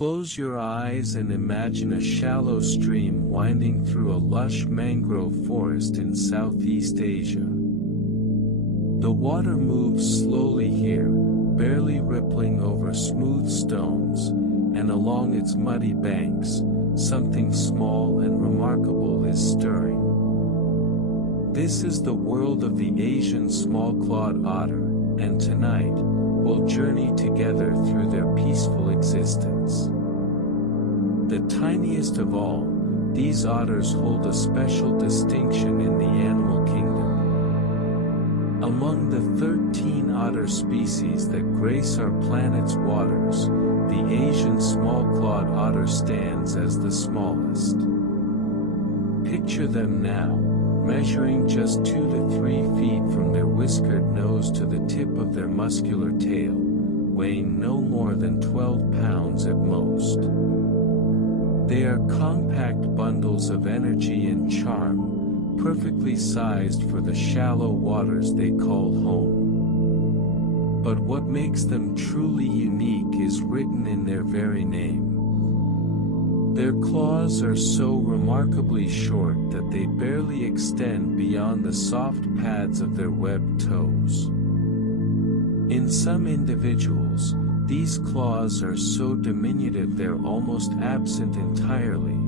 Close your eyes and imagine a shallow stream winding through a lush mangrove forest in Southeast Asia. The water moves slowly here, barely rippling over smooth stones, and along its muddy banks, something small and remarkable is stirring. This is the world of the Asian small-clawed otter, and tonight, we'll journey together through their peaceful existence. The tiniest of all, these otters hold a special distinction in the animal kingdom. Among the 13 otter species that grace our planet's waters, the Asian small-clawed otter stands as the smallest. Picture them now, measuring just 2 to 3 feet from their whiskered nose to the tip of their muscular tail, weighing no more than 12 pounds at most. They are compact bundles of energy and charm, perfectly sized for the shallow waters they call home. But what makes them truly unique is written in their very name. Their claws are so remarkably short that they barely extend beyond the soft pads of their webbed toes. In some individuals, these claws are so diminutive they're almost absent entirely,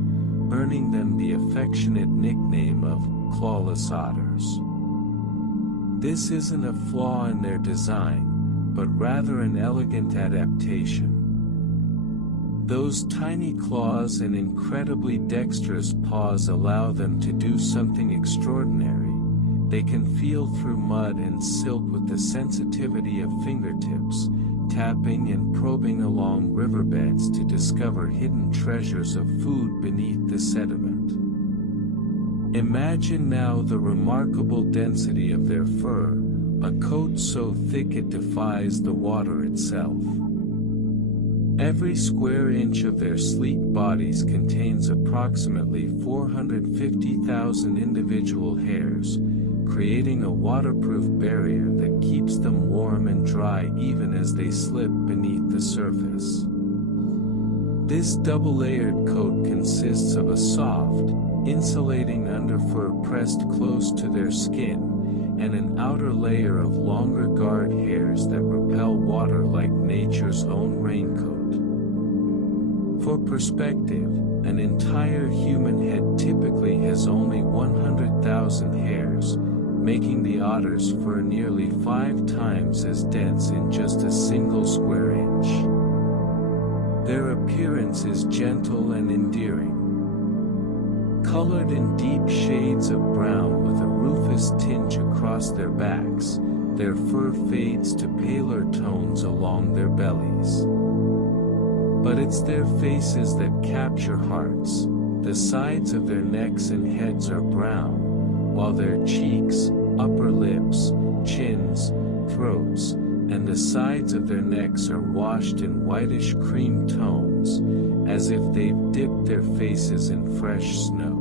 earning them the affectionate nickname of clawless otters. This isn't a flaw in their design, but rather an elegant adaptation. Those tiny claws and incredibly dexterous paws allow them to do something extraordinary. They can feel through mud and silt with the sensitivity of fingertips, tapping and probing along riverbeds to discover hidden treasures of food beneath the sediment. Imagine now the remarkable density of their fur, a coat so thick it defies the water itself. Every square inch of their sleek bodies contains approximately 450,000 individual hairs, creating a waterproof barrier that keeps them warm and dry even as they slip beneath the surface. This double-layered coat consists of a soft, insulating underfur pressed close to their skin, and an outer layer of longer guard hairs that repel water like nature's own raincoat. For perspective, an entire human head typically has only 100,000 hairs, making the otter's fur nearly 5 times as dense in just a single square inch. Their appearance is gentle and endearing. Colored in deep shades of brown with a rufous tinge across their backs, their fur fades to paler tones along their bellies. But it's their faces that capture hearts. The sides of their necks and heads are brown, while their cheeks, upper lips, chins, throats, and the sides of their necks are washed in whitish cream tones, as if they've dipped their faces in fresh snow.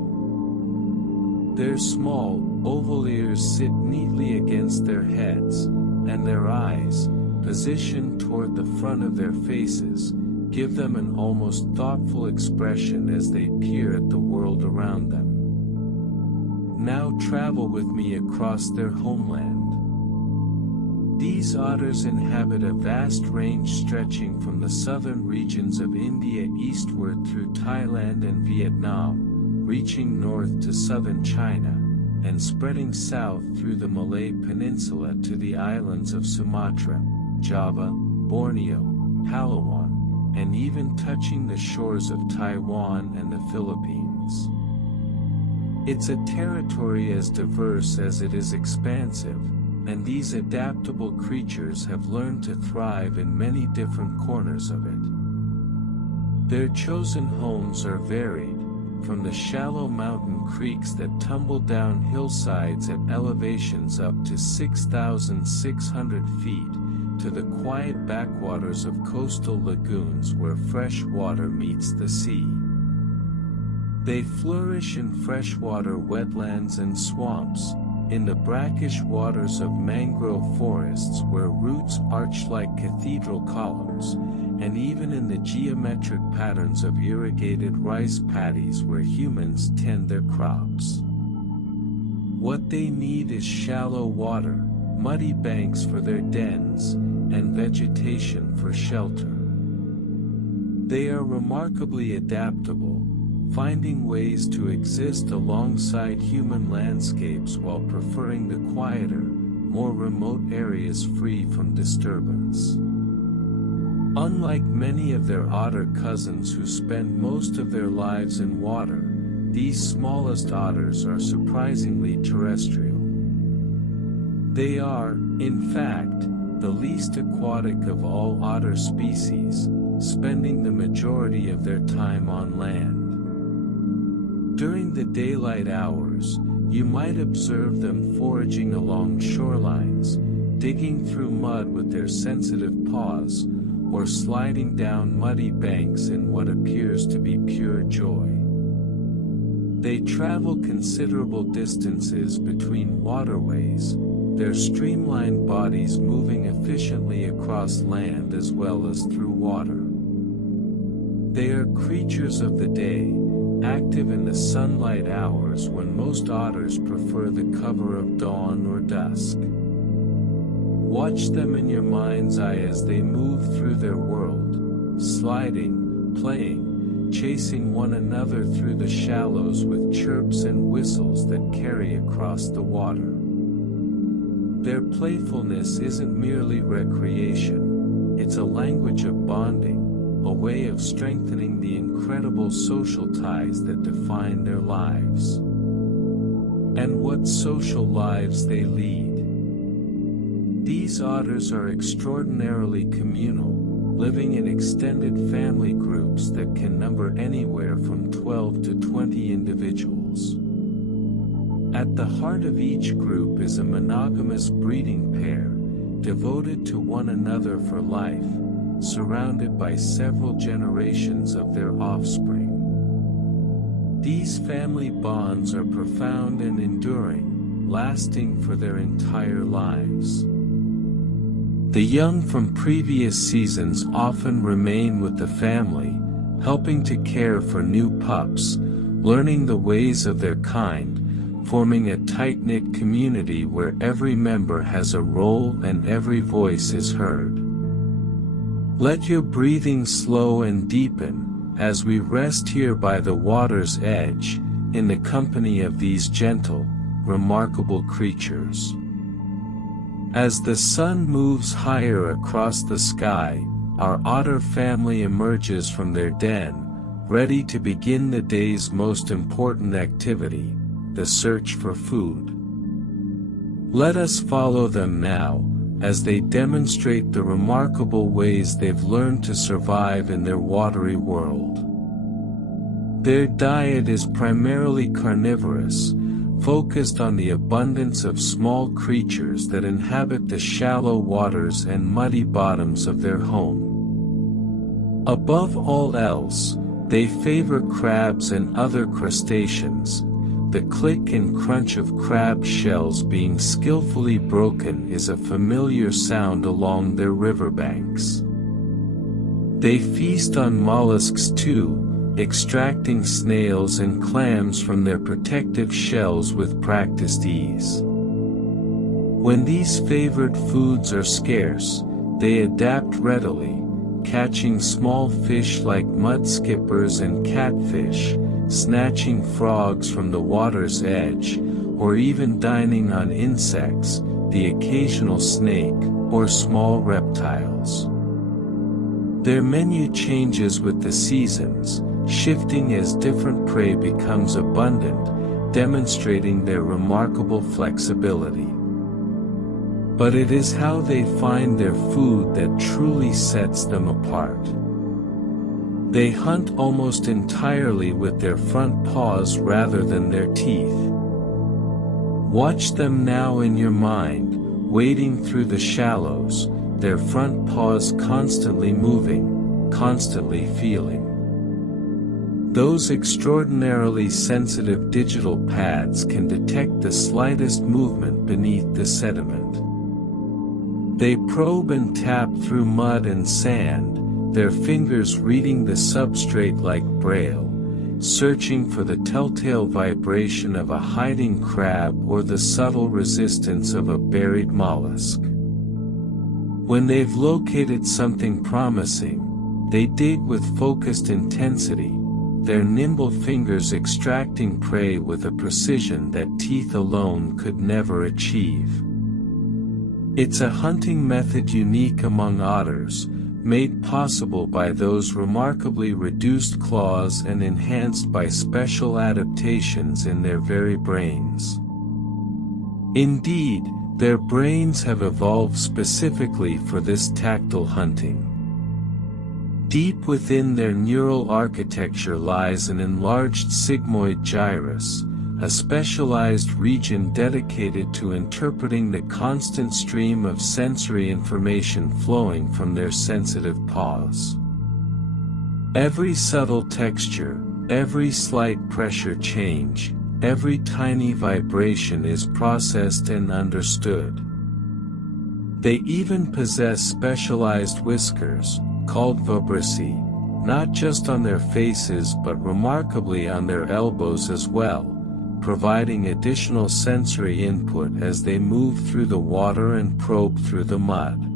Their small, oval ears sit neatly against their heads, and their eyes, positioned toward the front of their faces, give them an almost thoughtful expression as they peer at the world around them. Now travel with me across their homeland. These otters inhabit a vast range stretching from the southern regions of India eastward through Thailand and Vietnam, reaching north to southern China, and spreading south through the Malay Peninsula to the islands of Sumatra, Java, Borneo, Palawan, and even touching the shores of Taiwan and the Philippines. It's a territory as diverse as it is expansive, and these adaptable creatures have learned to thrive in many different corners of it. Their chosen homes are varied, from the shallow mountain creeks that tumble down hillsides at elevations up to 6,600 feet, to the quiet backwaters of coastal lagoons where fresh water meets the sea. They flourish in freshwater wetlands and swamps, in the brackish waters of mangrove forests where roots arch like cathedral columns, and even in the geometric patterns of irrigated rice paddies where humans tend their crops. What they need is shallow water, muddy banks for their dens, and vegetation for shelter. They are remarkably adaptable, finding ways to exist alongside human landscapes while preferring the quieter, more remote areas free from disturbance. Unlike many of their otter cousins who spend most of their lives in water, these smallest otters are surprisingly terrestrial. They are, in fact, the least aquatic of all otter species, spending the majority of their time on land. During the daylight hours, you might observe them foraging along shorelines, digging through mud with their sensitive paws, or sliding down muddy banks in what appears to be pure joy. They travel considerable distances between waterways, their streamlined bodies moving efficiently across land as well as through water. They are creatures of the day, active in the sunlight hours when most otters prefer the cover of dawn or dusk. Watch them in your mind's eye as they move through their world, sliding, playing, chasing one another through the shallows with chirps and whistles that carry across the water. Their playfulness isn't merely recreation, it's a language of bonding, a way of strengthening the incredible social ties that define their lives. And what social lives they lead. These otters are extraordinarily communal, living in extended family groups that can number anywhere from 12 to 20 individuals. At the heart of each group is a monogamous breeding pair, devoted to one another for life, surrounded by several generations of their offspring. These family bonds are profound and enduring, lasting for their entire lives. The young from previous seasons often remain with the family, helping to care for new pups, learning the ways of their kind, forming a tight-knit community where every member has a role and every voice is heard. Let your breathing slow and deepen, as we rest here by the water's edge, in the company of these gentle, remarkable creatures. As the sun moves higher across the sky, our otter family emerges from their den, ready to begin the day's most important activity, the search for food. Let us follow them now, as they demonstrate the remarkable ways they've learned to survive in their watery world. Their diet is primarily carnivorous, focused on the abundance of small creatures that inhabit the shallow waters and muddy bottoms of their home. Above all else, they favor crabs and other crustaceans. The click and crunch of crab shells being skillfully broken is a familiar sound along their riverbanks. They feast on mollusks too, extracting snails and clams from their protective shells with practiced ease. When these favored foods are scarce, they adapt readily, catching small fish like mudskippers and catfish, snatching frogs from the water's edge, or even dining on insects, the occasional snake, or small reptiles. Their menu changes with the seasons, shifting as different prey becomes abundant, demonstrating their remarkable flexibility. But it is how they find their food that truly sets them apart. They hunt almost entirely with their front paws rather than their teeth. Watch them now in your mind, wading through the shallows, their front paws constantly moving, constantly feeling. Those extraordinarily sensitive digital pads can detect the slightest movement beneath the sediment. They probe and tap through mud and sand, their fingers reading the substrate like braille, searching for the telltale vibration of a hiding crab or the subtle resistance of a buried mollusk. When they've located something promising, they dig with focused intensity, their nimble fingers extracting prey with a precision that teeth alone could never achieve. It's a hunting method unique among otters, made possible by those remarkably reduced claws and enhanced by special adaptations in their very brains. Indeed, their brains have evolved specifically for this tactile hunting. Deep within their neural architecture lies an enlarged sigmoid gyrus, a specialized region dedicated to interpreting the constant stream of sensory information flowing from their sensitive paws. Every subtle texture, every slight pressure change, every tiny vibration is processed and understood. They even possess specialized whiskers, called vibrissae, not just on their faces but remarkably on their elbows as well, providing additional sensory input as they move through the water and probe through the mud.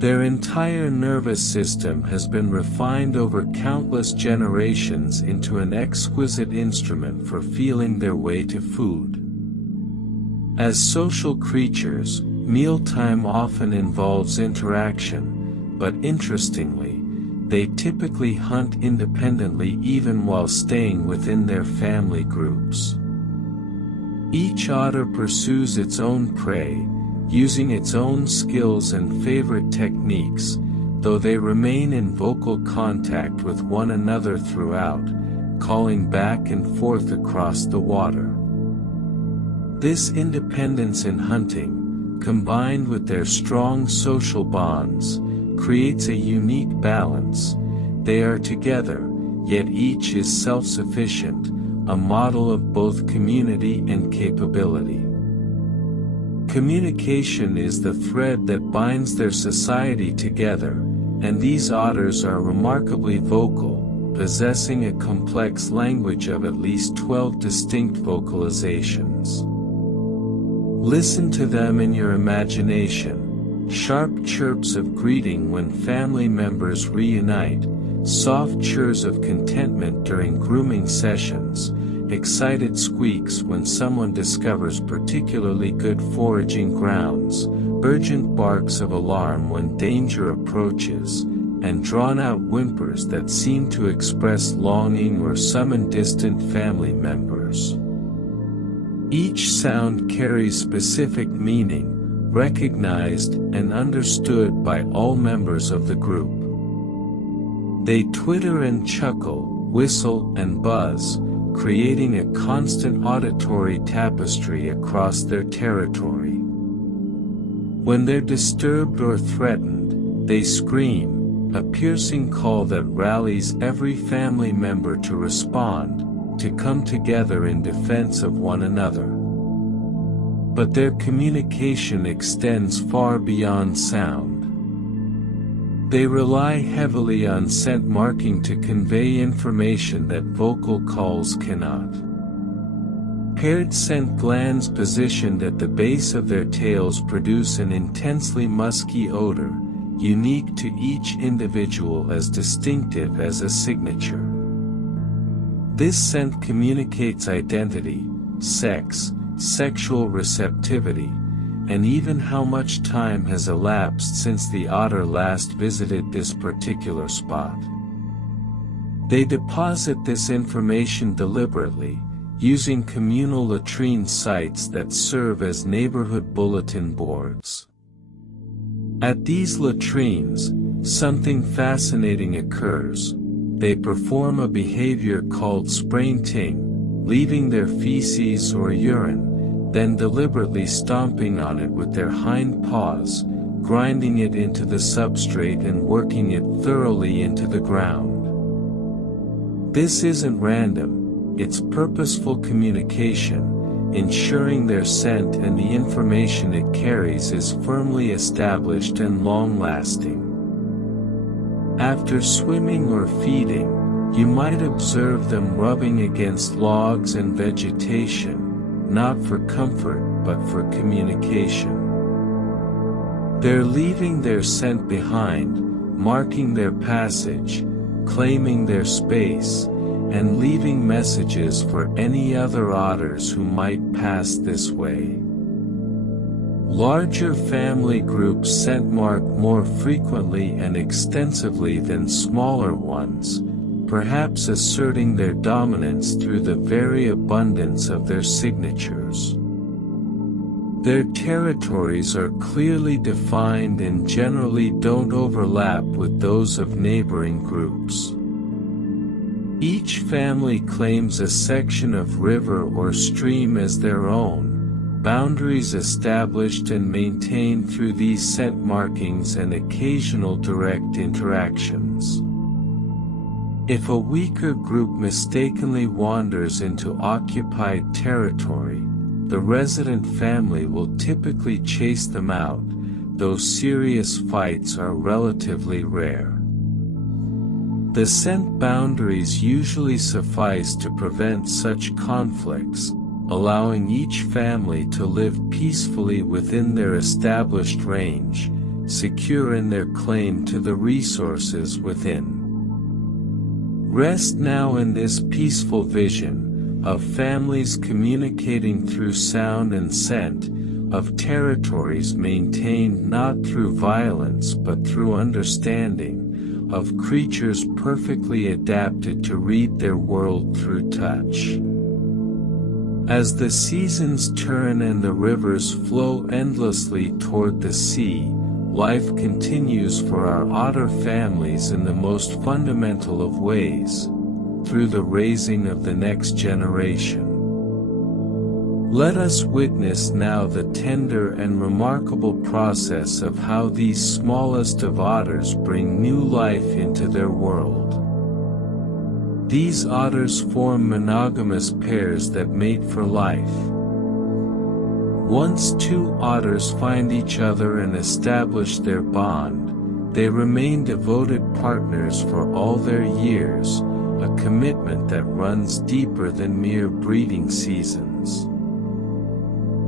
Their entire nervous system has been refined over countless generations into an exquisite instrument for feeling their way to food. As social creatures, mealtime often involves interaction, but interestingly, they typically hunt independently even while staying within their family groups. Each otter pursues its own prey, using its own skills and favorite techniques, though they remain in vocal contact with one another throughout, calling back and forth across the water. This independence in hunting, combined with their strong social bonds, creates a unique balance. They are together, yet each is self-sufficient, a model of both community and capability. Communication is the thread that binds their society together, and these otters are remarkably vocal, possessing a complex language of at least 12 distinct vocalizations. Listen to them in your imagination. Sharp chirps of greeting when family members reunite, soft chirrs of contentment during grooming sessions, excited squeaks when someone discovers particularly good foraging grounds, urgent barks of alarm when danger approaches, and drawn-out whimpers that seem to express longing or summon distant family members. Each sound carries specific meaning, recognized and understood by all members of the group. They twitter and chuckle, whistle and buzz, creating a constant auditory tapestry across their territory. When they're disturbed or threatened, they scream, a piercing call that rallies every family member to respond, to come together in defense of one another. But their communication extends far beyond sound. They rely heavily on scent marking to convey information that vocal calls cannot. Paired scent glands positioned at the base of their tails produce an intensely musky odor, unique to each individual, as distinctive as a signature. This scent communicates identity, sex, sexual receptivity, and even how much time has elapsed since the otter last visited this particular spot. They deposit this information deliberately, using communal latrine sites that serve as neighborhood bulletin boards. At these latrines, something fascinating occurs. They perform a behavior called sprinting, leaving their feces or urine, then deliberately stomping on it with their hind paws, grinding it into the substrate and working it thoroughly into the ground. This isn't random, it's purposeful communication, ensuring their scent and the information it carries is firmly established and long-lasting. After swimming or feeding, you might observe them rubbing against logs and vegetation, not for comfort but for communication. They're leaving their scent behind, marking their passage, claiming their space, and leaving messages for any other otters who might pass this way. Larger family groups scent mark more frequently and extensively than smaller ones, perhaps asserting their dominance through the very abundance of their signatures. Their territories are clearly defined and generally don't overlap with those of neighboring groups. Each family claims a section of river or stream as their own, boundaries established and maintained through these scent markings and occasional direct interactions. If a weaker group mistakenly wanders into occupied territory, the resident family will typically chase them out, though serious fights are relatively rare. The scent boundaries usually suffice to prevent such conflicts, allowing each family to live peacefully within their established range, secure in their claim to the resources within. Rest now in this peaceful vision, of families communicating through sound and scent, of territories maintained not through violence but through understanding, of creatures perfectly adapted to read their world through touch. As the seasons turn and the rivers flow endlessly toward the sea, life continues for our otter families in the most fundamental of ways, through the raising of the next generation. Let us witness now the tender and remarkable process of how these smallest of otters bring new life into their world. These otters form monogamous pairs that mate for life. Once two otters find each other and establish their bond, they remain devoted partners for all their years, a commitment that runs deeper than mere breeding seasons.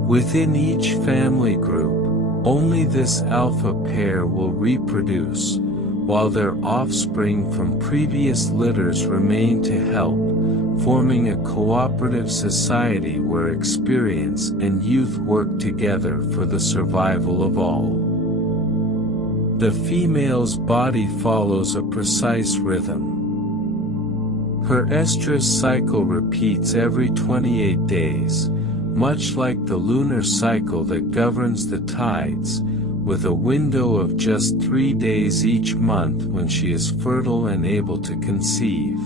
Within each family group, only this alpha pair will reproduce, while their offspring from previous litters remain to help, forming a cooperative society where experience and youth work together for the survival of all. The female's body follows a precise rhythm. Her estrous cycle repeats every 28 days, much like the lunar cycle that governs the tides, with a window of just 3 days each month when she is fertile and able to conceive.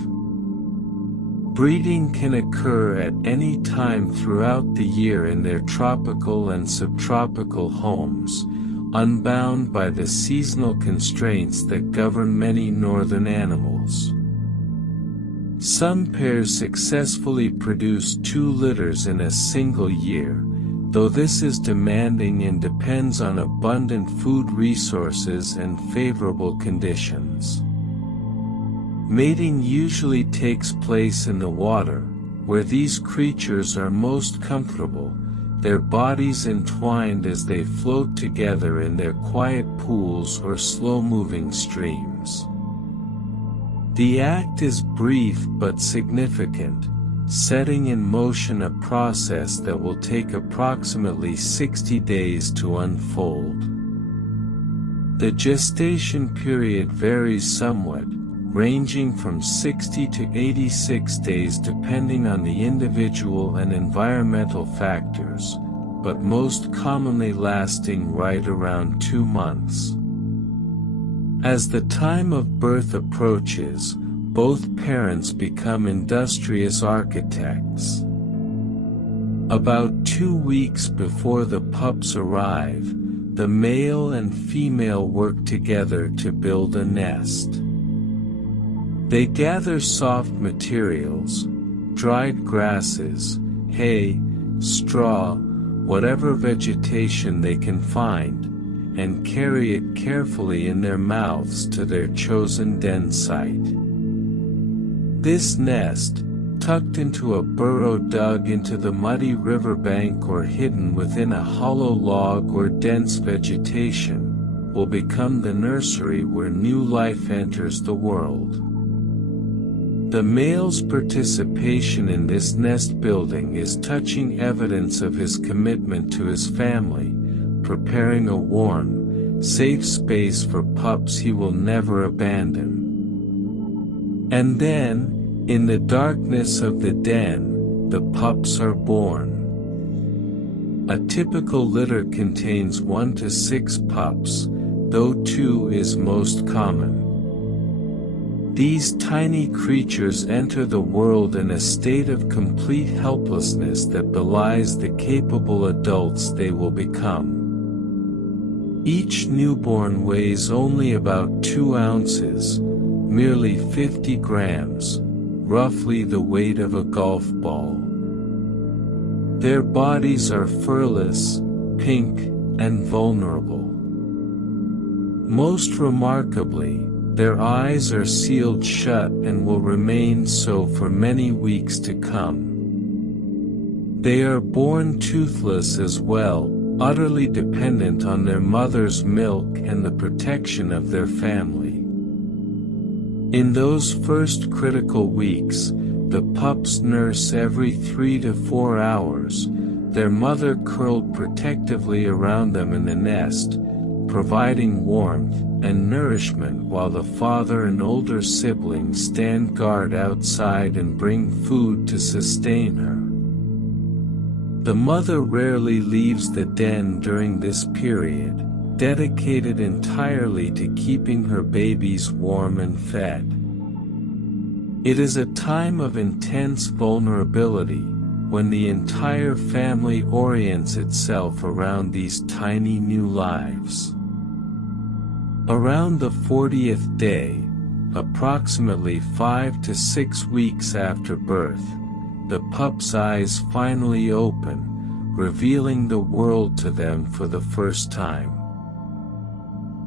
Breeding can occur at any time throughout the year in their tropical and subtropical homes, unbound by the seasonal constraints that govern many northern animals. Some pairs successfully produce 2 litters in a single year, though this is demanding and depends on abundant food resources and favorable conditions. Mating usually takes place in the water, where these creatures are most comfortable, their bodies entwined as they float together in their quiet pools or slow-moving streams. The act is brief but significant, setting in motion a process that will take approximately 60 days to unfold. The gestation period varies somewhat, ranging from 60 to 86 days depending on the individual and environmental factors, but most commonly lasting right around 2 months. As the time of birth approaches, both parents become industrious architects. About 2 weeks before the pups arrive, the male and female work together to build a nest. They gather soft materials, dried grasses, hay, straw, whatever vegetation they can find, and carry it carefully in their mouths to their chosen den site. This nest, tucked into a burrow dug into the muddy riverbank or hidden within a hollow log or dense vegetation, will become the nursery where new life enters the world. The male's participation in this nest building is touching evidence of his commitment to his family, preparing a warm, safe space for pups he will never abandon. And then, in the darkness of the den, the pups are born. A typical litter contains 1 to 6 pups, though 2 is most common. These tiny creatures enter the world in a state of complete helplessness that belies the capable adults they will become. Each newborn weighs only about 2 ounces, merely 50 grams, roughly the weight of a golf ball. Their bodies are furless, pink, and vulnerable. Most remarkably, their eyes are sealed shut and will remain so for many weeks to come. They are born toothless as well, utterly dependent on their mother's milk and the protection of their family. In those first critical weeks, the pups nurse every 3 to 4 hours, their mother curled protectively around them in the nest, providing warmth and nourishment while the father and older siblings stand guard outside and bring food to sustain her. The mother rarely leaves the den during this period, dedicated entirely to keeping her babies warm and fed. It is a time of intense vulnerability, when the entire family orients itself around these tiny new lives. Around the 40th day, approximately 5 to 6 weeks after birth, the pup's eyes finally open, revealing the world to them for the first time.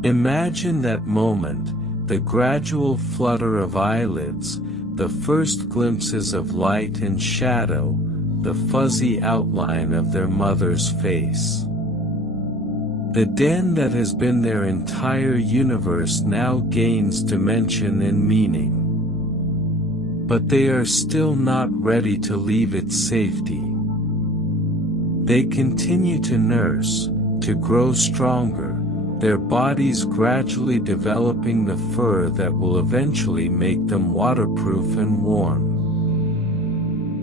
Imagine that moment, the gradual flutter of eyelids, the first glimpses of light and shadow, the fuzzy outline of their mother's face. The den that has been their entire universe now gains dimension and meaning. But they are still not ready to leave its safety. They continue to nurse, to grow stronger, their bodies gradually developing the fur that will eventually make them waterproof and warm.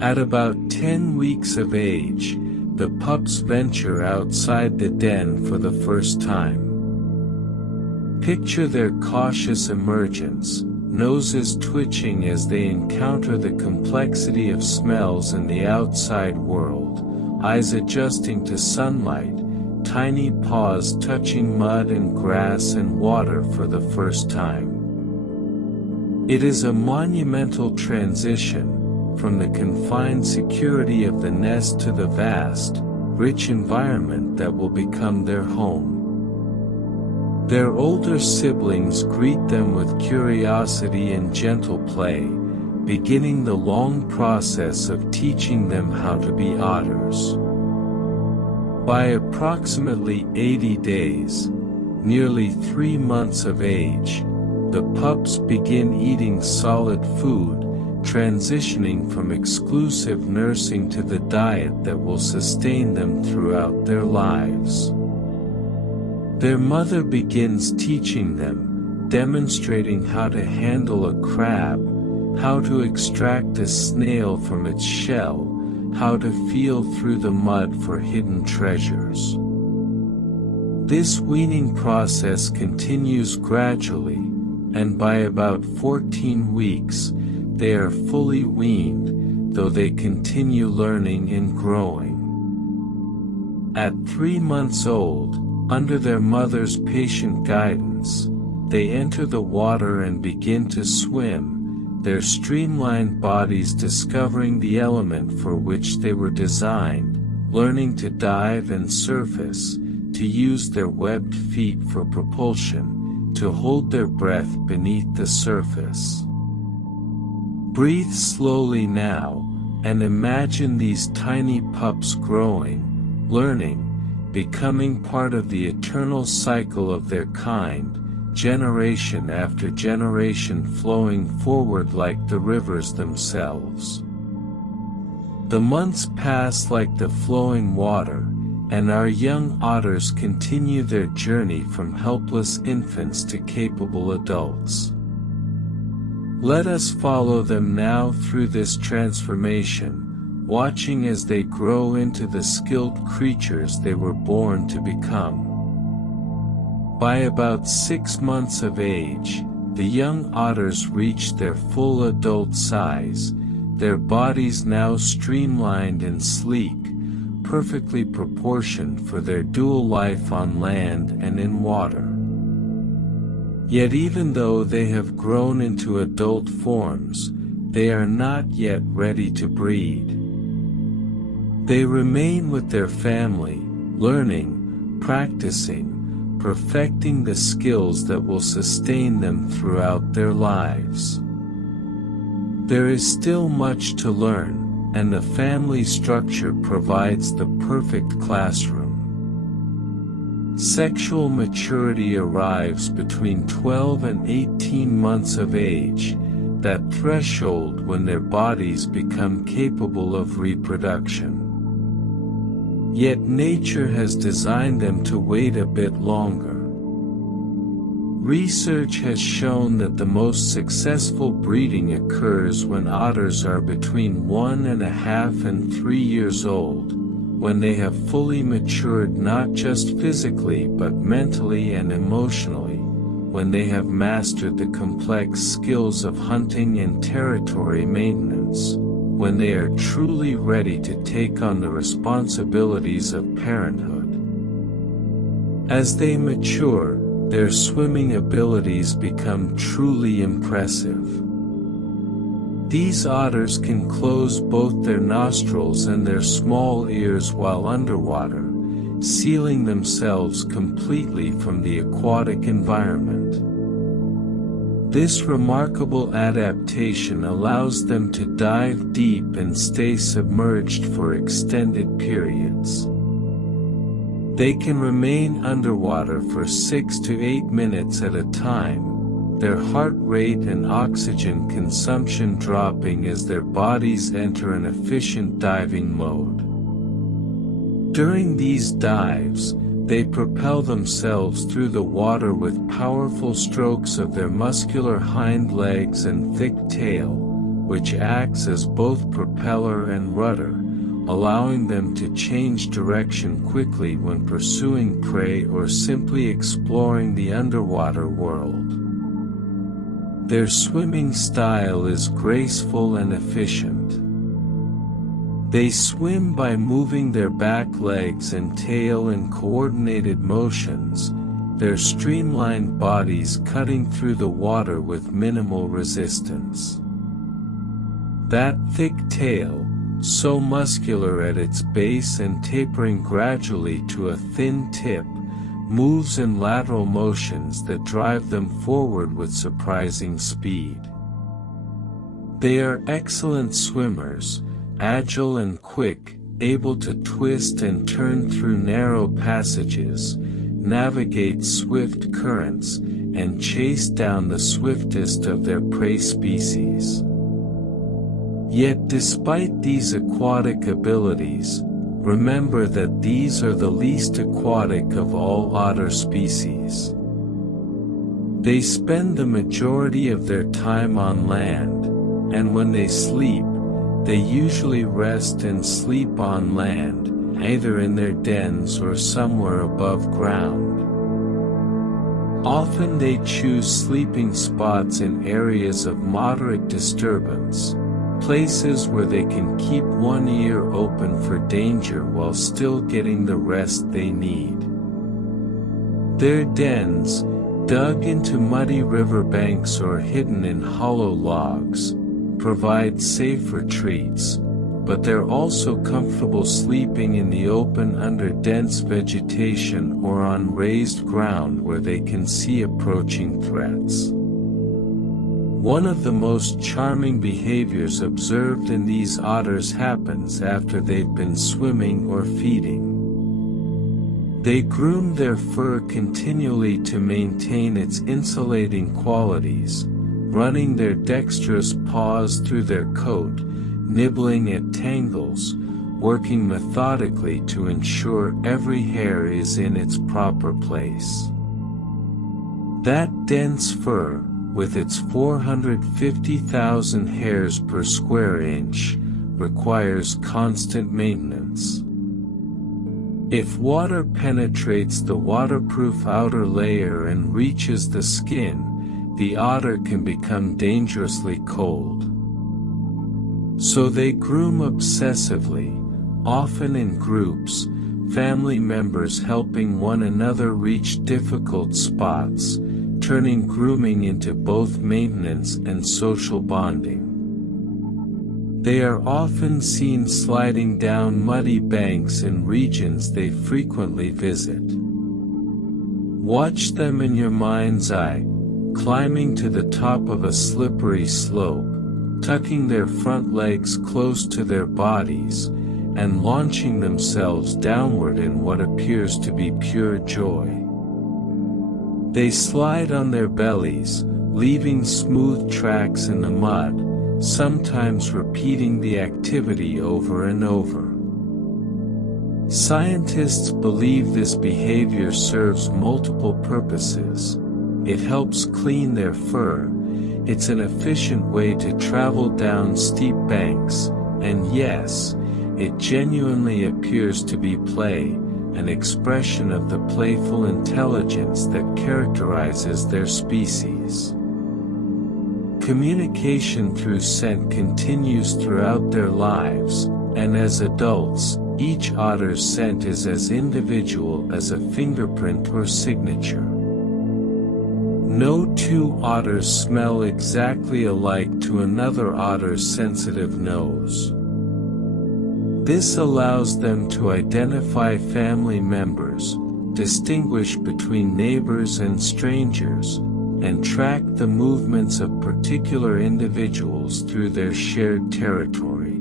At about 10 weeks of age, the pups venture outside the den for the first time. Picture their cautious emergence, noses twitching as they encounter the complexity of smells in the outside world, eyes adjusting to sunlight, tiny paws touching mud and grass and water for the first time. It is a monumental transition, from the confined security of the nest to the vast, rich environment that will become their home. Their older siblings greet them with curiosity and gentle play, beginning the long process of teaching them how to be otters. By approximately 80 days, nearly 3 months of age, the pups begin eating solid food, transitioning from exclusive nursing to the diet that will sustain them throughout their lives. Their mother begins teaching them, demonstrating how to handle a crab, how to extract a snail from its shell, how to feel through the mud for hidden treasures. This weaning process continues gradually, and by about 14 weeks, they are fully weaned, though they continue learning and growing. At 3 months old, under their mother's patient guidance, they enter the water and begin to swim, their streamlined bodies discovering the element for which they were designed, learning to dive and surface, to use their webbed feet for propulsion, to hold their breath beneath the surface. Breathe slowly now, and imagine these tiny pups growing, learning, becoming part of the eternal cycle of their kind, generation after generation flowing forward like the rivers themselves. The months pass like the flowing water, and our young otters continue their journey from helpless infants to capable adults. Let us follow them now through this transformation, watching as they grow into the skilled creatures they were born to become. By about 6 months of age, the young otters reach their full adult size, their bodies now streamlined and sleek, perfectly proportioned for their dual life on land and in water. Yet even though they have grown into adult forms, they are not yet ready to breed. They remain with their family, learning, practicing, perfecting the skills that will sustain them throughout their lives. There is still much to learn, and the family structure provides the perfect classroom. Sexual maturity arrives between 12 and 18 months of age, that threshold when their bodies become capable of reproduction. Yet nature has designed them to wait a bit longer. Research has shown that the most successful breeding occurs when otters are between 1.5 and 3 years old, when they have fully matured not just physically but mentally and emotionally, when they have mastered the complex skills of hunting and territory maintenance, when they are truly ready to take on the responsibilities of parenthood. As they mature, their swimming abilities become truly impressive. These otters can close both their nostrils and their small ears while underwater, sealing themselves completely from the aquatic environment. This remarkable adaptation allows them to dive deep and stay submerged for extended periods. They can remain underwater for 6 to 8 minutes at a time, their heart rate and oxygen consumption dropping as their bodies enter an efficient diving mode. During these dives, they propel themselves through the water with powerful strokes of their muscular hind legs and thick tail, which acts as both propeller and rudder, allowing them to change direction quickly when pursuing prey or simply exploring the underwater world. Their swimming style is graceful and efficient. They swim by moving their back legs and tail in coordinated motions, their streamlined bodies cutting through the water with minimal resistance. That thick tail, so muscular at its base and tapering gradually to a thin tip, moves in lateral motions that drive them forward with surprising speed. They are excellent swimmers, agile and quick, able to twist and turn through narrow passages, navigate swift currents, and chase down the swiftest of their prey species. Yet despite these aquatic abilities, remember that these are the least aquatic of all otter species. They spend the majority of their time on land, and when they sleep, they usually rest and sleep on land, either in their dens or somewhere above ground. Often they choose sleeping spots in areas of moderate disturbance, places where they can keep one ear open for danger while still getting the rest they need. Their dens, dug into muddy riverbanks or hidden in hollow logs, provide safe retreats, but they're also comfortable sleeping in the open under dense vegetation or on raised ground where they can see approaching threats. One of the most charming behaviors observed in these otters happens after they've been swimming or feeding. They groom their fur continually to maintain its insulating qualities, running their dexterous paws through their coat, nibbling at tangles, working methodically to ensure every hair is in its proper place. That dense fur, with its 450,000 hairs per square inch, requires constant maintenance. If water penetrates the waterproof outer layer and reaches the skin, the otter can become dangerously cold. So they groom obsessively, often in groups, family members helping one another reach difficult spots, turning grooming into both maintenance and social bonding. They are often seen sliding down muddy banks in regions they frequently visit. Watch them in your mind's eye, climbing to the top of a slippery slope, tucking their front legs close to their bodies, and launching themselves downward in what appears to be pure joy. They slide on their bellies, leaving smooth tracks in the mud, sometimes repeating the activity over and over. Scientists believe this behavior serves multiple purposes. It helps clean their fur, it's an efficient way to travel down steep banks, and yes, it genuinely appears to be play, an expression of the playful intelligence that characterizes their species. Communication through scent continues throughout their lives, and as adults, each otter's scent is as individual as a fingerprint or signature. No two otters smell exactly alike to another otter's sensitive nose. This allows them to identify family members, distinguish between neighbors and strangers, and track the movements of particular individuals through their shared territory.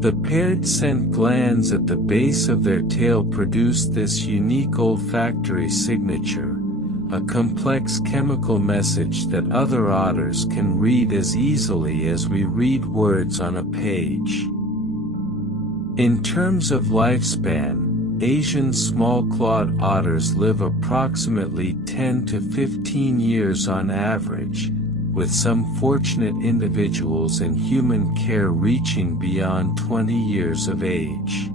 The paired scent glands at the base of their tail produce this unique olfactory signature, a complex chemical message that other otters can read as easily as we read words on a page. In terms of lifespan, Asian small-clawed otters live approximately 10 to 15 years on average, with some fortunate individuals in human care reaching beyond 20 years of age.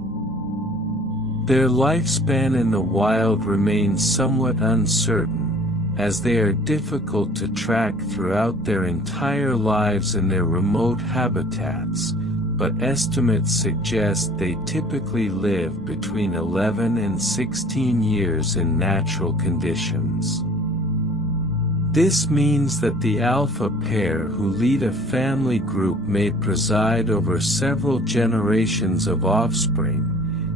Their lifespan in the wild remains somewhat uncertain, as they are difficult to track throughout their entire lives in their remote habitats, but estimates suggest they typically live between 11 and 16 years in natural conditions. This means that the alpha pair who lead a family group may preside over several generations of offspring,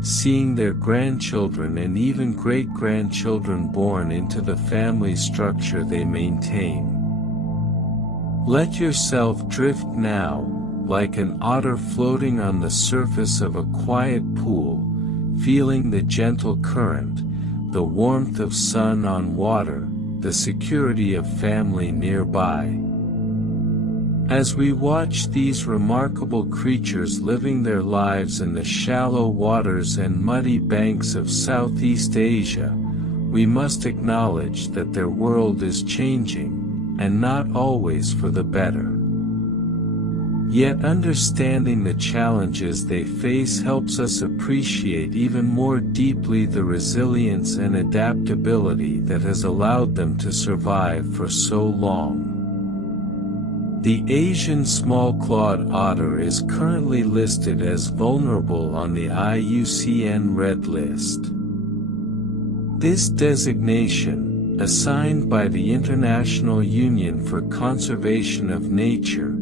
seeing their grandchildren and even great-grandchildren born into the family structure they maintain. Let yourself drift now, like an otter floating on the surface of a quiet pool, feeling the gentle current, the warmth of sun on water, the security of family nearby. As we watch these remarkable creatures living their lives in the shallow waters and muddy banks of Southeast Asia, we must acknowledge that their world is changing, and not always for the better. Yet understanding the challenges they face helps us appreciate even more deeply the resilience and adaptability that has allowed them to survive for so long. The Asian small-clawed otter is currently listed as vulnerable on the IUCN Red List. This designation, assigned by the International Union for Conservation of Nature,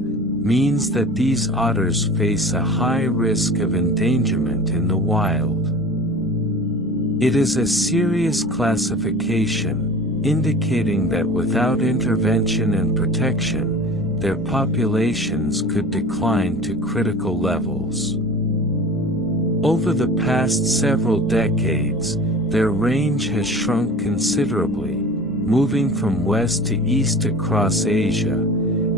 means that these otters face a high risk of endangerment in the wild. It is a serious classification, indicating that without intervention and protection, their populations could decline to critical levels. Over the past several decades, their range has shrunk considerably, moving from west to east across Asia,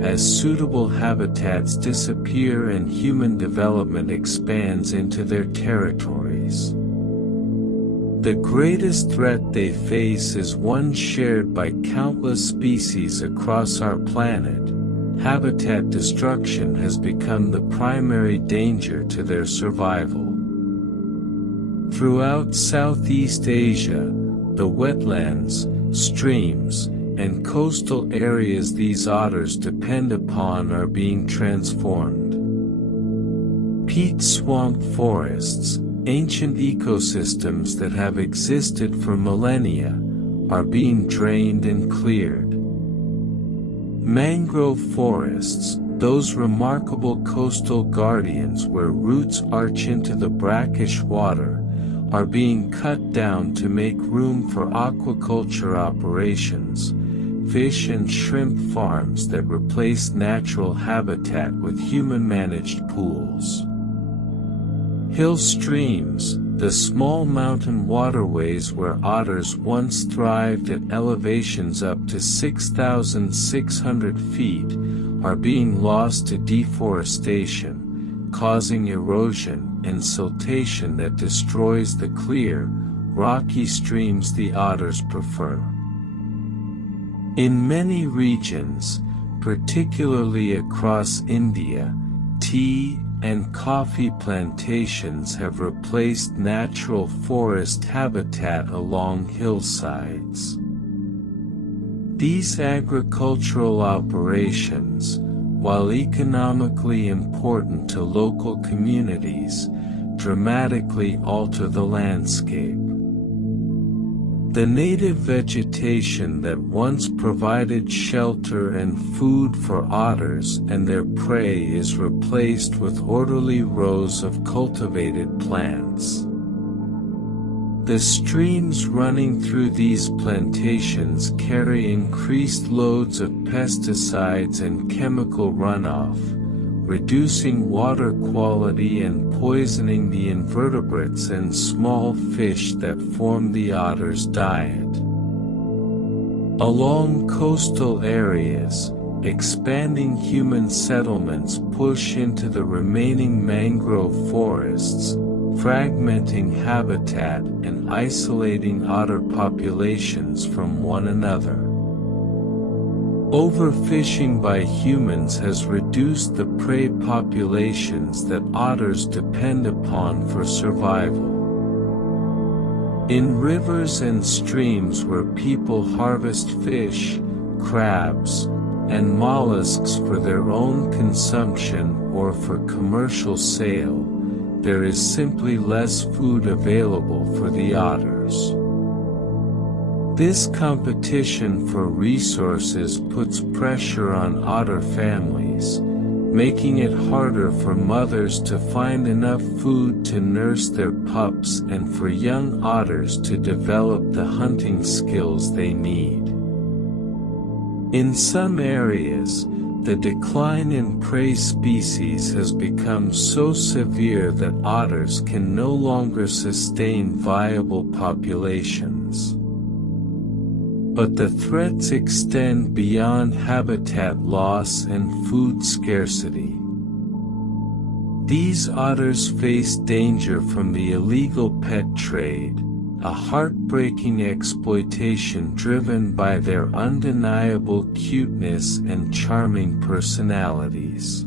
as suitable habitats disappear and human development expands into their territories. The greatest threat they face is one shared by countless species across our planet. Habitat destruction has become the primary danger to their survival. Throughout Southeast Asia, the wetlands, streams, and coastal areas these otters depend upon are being transformed. Peat swamp forests, ancient ecosystems that have existed for millennia, are being drained and cleared. Mangrove forests, those remarkable coastal guardians where roots arch into the brackish water, are being cut down to make room for aquaculture operations, fish and shrimp farms that replace natural habitat with human-managed pools. Hill streams, the small mountain waterways where otters once thrived at elevations up to 6,600 feet, are being lost to deforestation, causing erosion and siltation that destroys the clear, rocky streams the otters prefer. In many regions, particularly across India, tea and coffee plantations have replaced natural forest habitat along hillsides. These agricultural operations, while economically important to local communities, dramatically alter the landscape. The native vegetation that once provided shelter and food for otters and their prey is replaced with orderly rows of cultivated plants. The streams running through these plantations carry increased loads of pesticides and chemical runoff, reducing water quality and poisoning the invertebrates and small fish that form the otter's diet. Along coastal areas, expanding human settlements push into the remaining mangrove forests, fragmenting habitat and isolating otter populations from one another. Overfishing by humans has reduced the prey populations that otters depend upon for survival. In rivers and streams where people harvest fish, crabs, and mollusks for their own consumption or for commercial sale, there is simply less food available for the otters. This competition for resources puts pressure on otter families, making it harder for mothers to find enough food to nurse their pups and for young otters to develop the hunting skills they need. In some areas, the decline in prey species has become so severe that otters can no longer sustain viable populations. But the threats extend beyond habitat loss and food scarcity. These otters face danger from the illegal pet trade, a heartbreaking exploitation driven by their undeniable cuteness and charming personalities.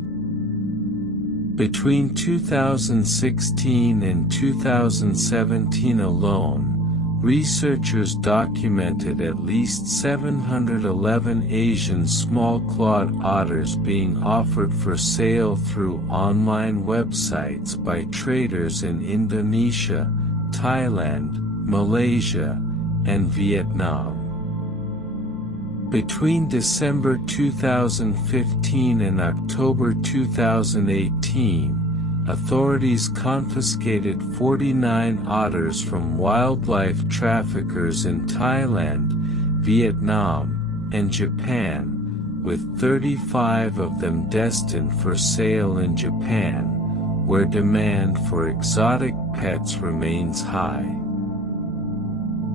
Between 2016 and 2017 alone, researchers documented at least 711 Asian small-clawed otters being offered for sale through online websites by traders in Indonesia, Thailand, Malaysia, and Vietnam. Between December 2015 and October 2018, authorities confiscated 49 otters from wildlife traffickers in Thailand, Vietnam, and Japan, with 35 of them destined for sale in Japan, where demand for exotic pets remains high.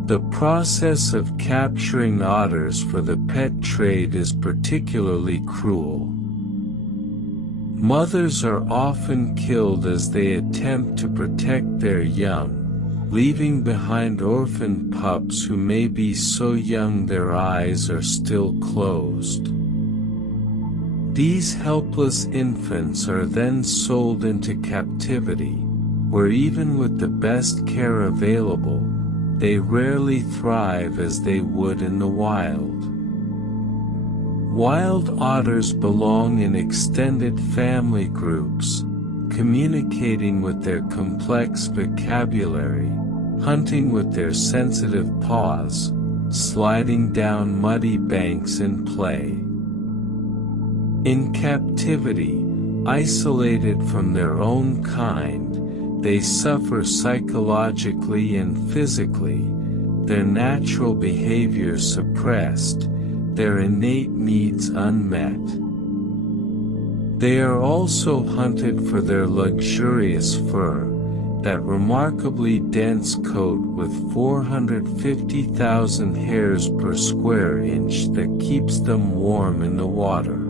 The process of capturing otters for the pet trade is particularly cruel. Mothers are often killed as they attempt to protect their young, leaving behind orphan pups who may be so young their eyes are still closed. These helpless infants are then sold into captivity, where even with the best care available, they rarely thrive as they would in the wild. Wild otters belong in extended family groups, communicating with their complex vocabulary, hunting with their sensitive paws, sliding down muddy banks in play. In captivity, isolated from their own kind, they suffer psychologically and physically, their natural behavior suppressed, their innate needs unmet. They are also hunted for their luxurious fur, that remarkably dense coat with 450,000 hairs per square inch that keeps them warm in the water.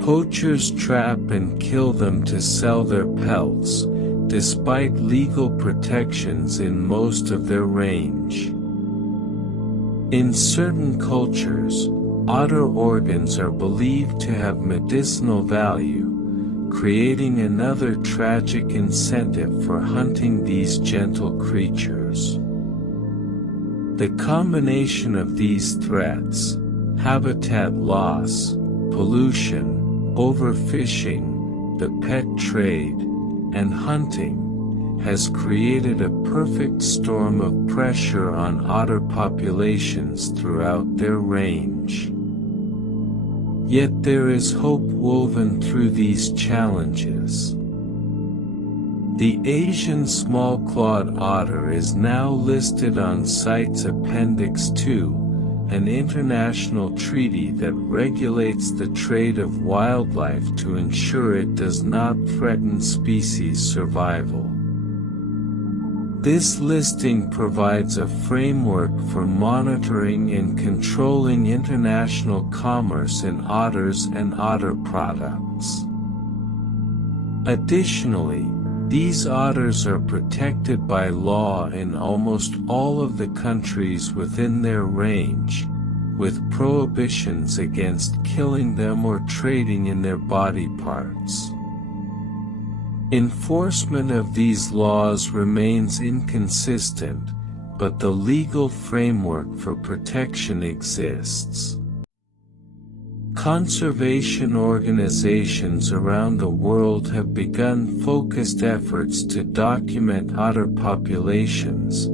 Poachers trap and kill them to sell their pelts, despite legal protections in most of their range. In certain cultures, otter organs are believed to have medicinal value, creating another tragic incentive for hunting these gentle creatures. The combination of these threats, habitat loss, pollution, overfishing, the pet trade, and hunting, has created a perfect storm of pressure on otter populations throughout their range. Yet there is hope woven through these challenges. The Asian small-clawed otter is now listed on CITES Appendix 2, an international treaty that regulates the trade of wildlife to ensure it does not threaten species survival. This listing provides a framework for monitoring and controlling international commerce in otters and otter products. Additionally, these otters are protected by law in almost all of the countries within their range, with prohibitions against killing them or trading in their body parts. Enforcement of these laws remains inconsistent, but the legal framework for protection exists. Conservation organizations around the world have begun focused efforts to document otter populations,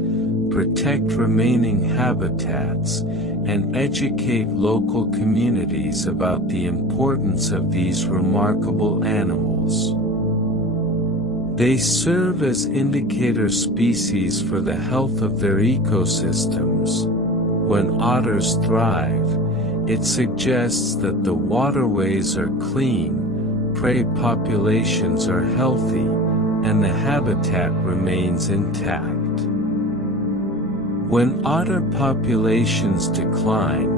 protect remaining habitats, and educate local communities about the importance of these remarkable animals. They serve as indicator species for the health of their ecosystems. When otters thrive, it suggests that the waterways are clean, prey populations are healthy, and the habitat remains intact. When otter populations decline,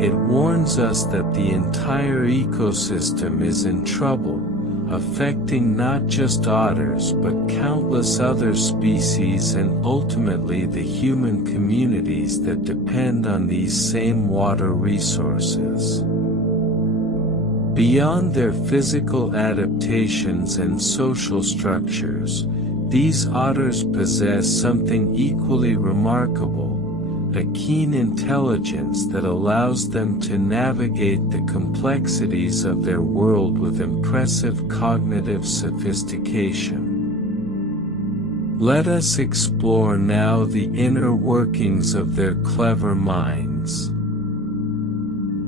it warns us that the entire ecosystem is in trouble, affecting not just otters but countless other species and ultimately the human communities that depend on these same water resources. Beyond their physical adaptations and social structures, these otters possess something equally remarkable, a keen intelligence that allows them to navigate the complexities of their world with impressive cognitive sophistication. Let us explore now the inner workings of their clever minds.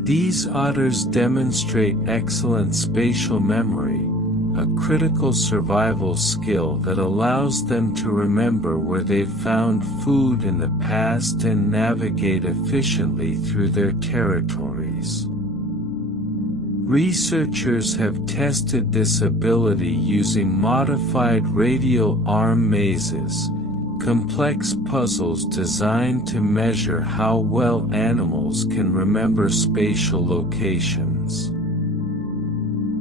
These otters demonstrate excellent spatial memory, a critical survival skill that allows them to remember where they've found food in the past and navigate efficiently through their territories. Researchers have tested this ability using modified radial arm mazes, complex puzzles designed to measure how well animals can remember spatial locations.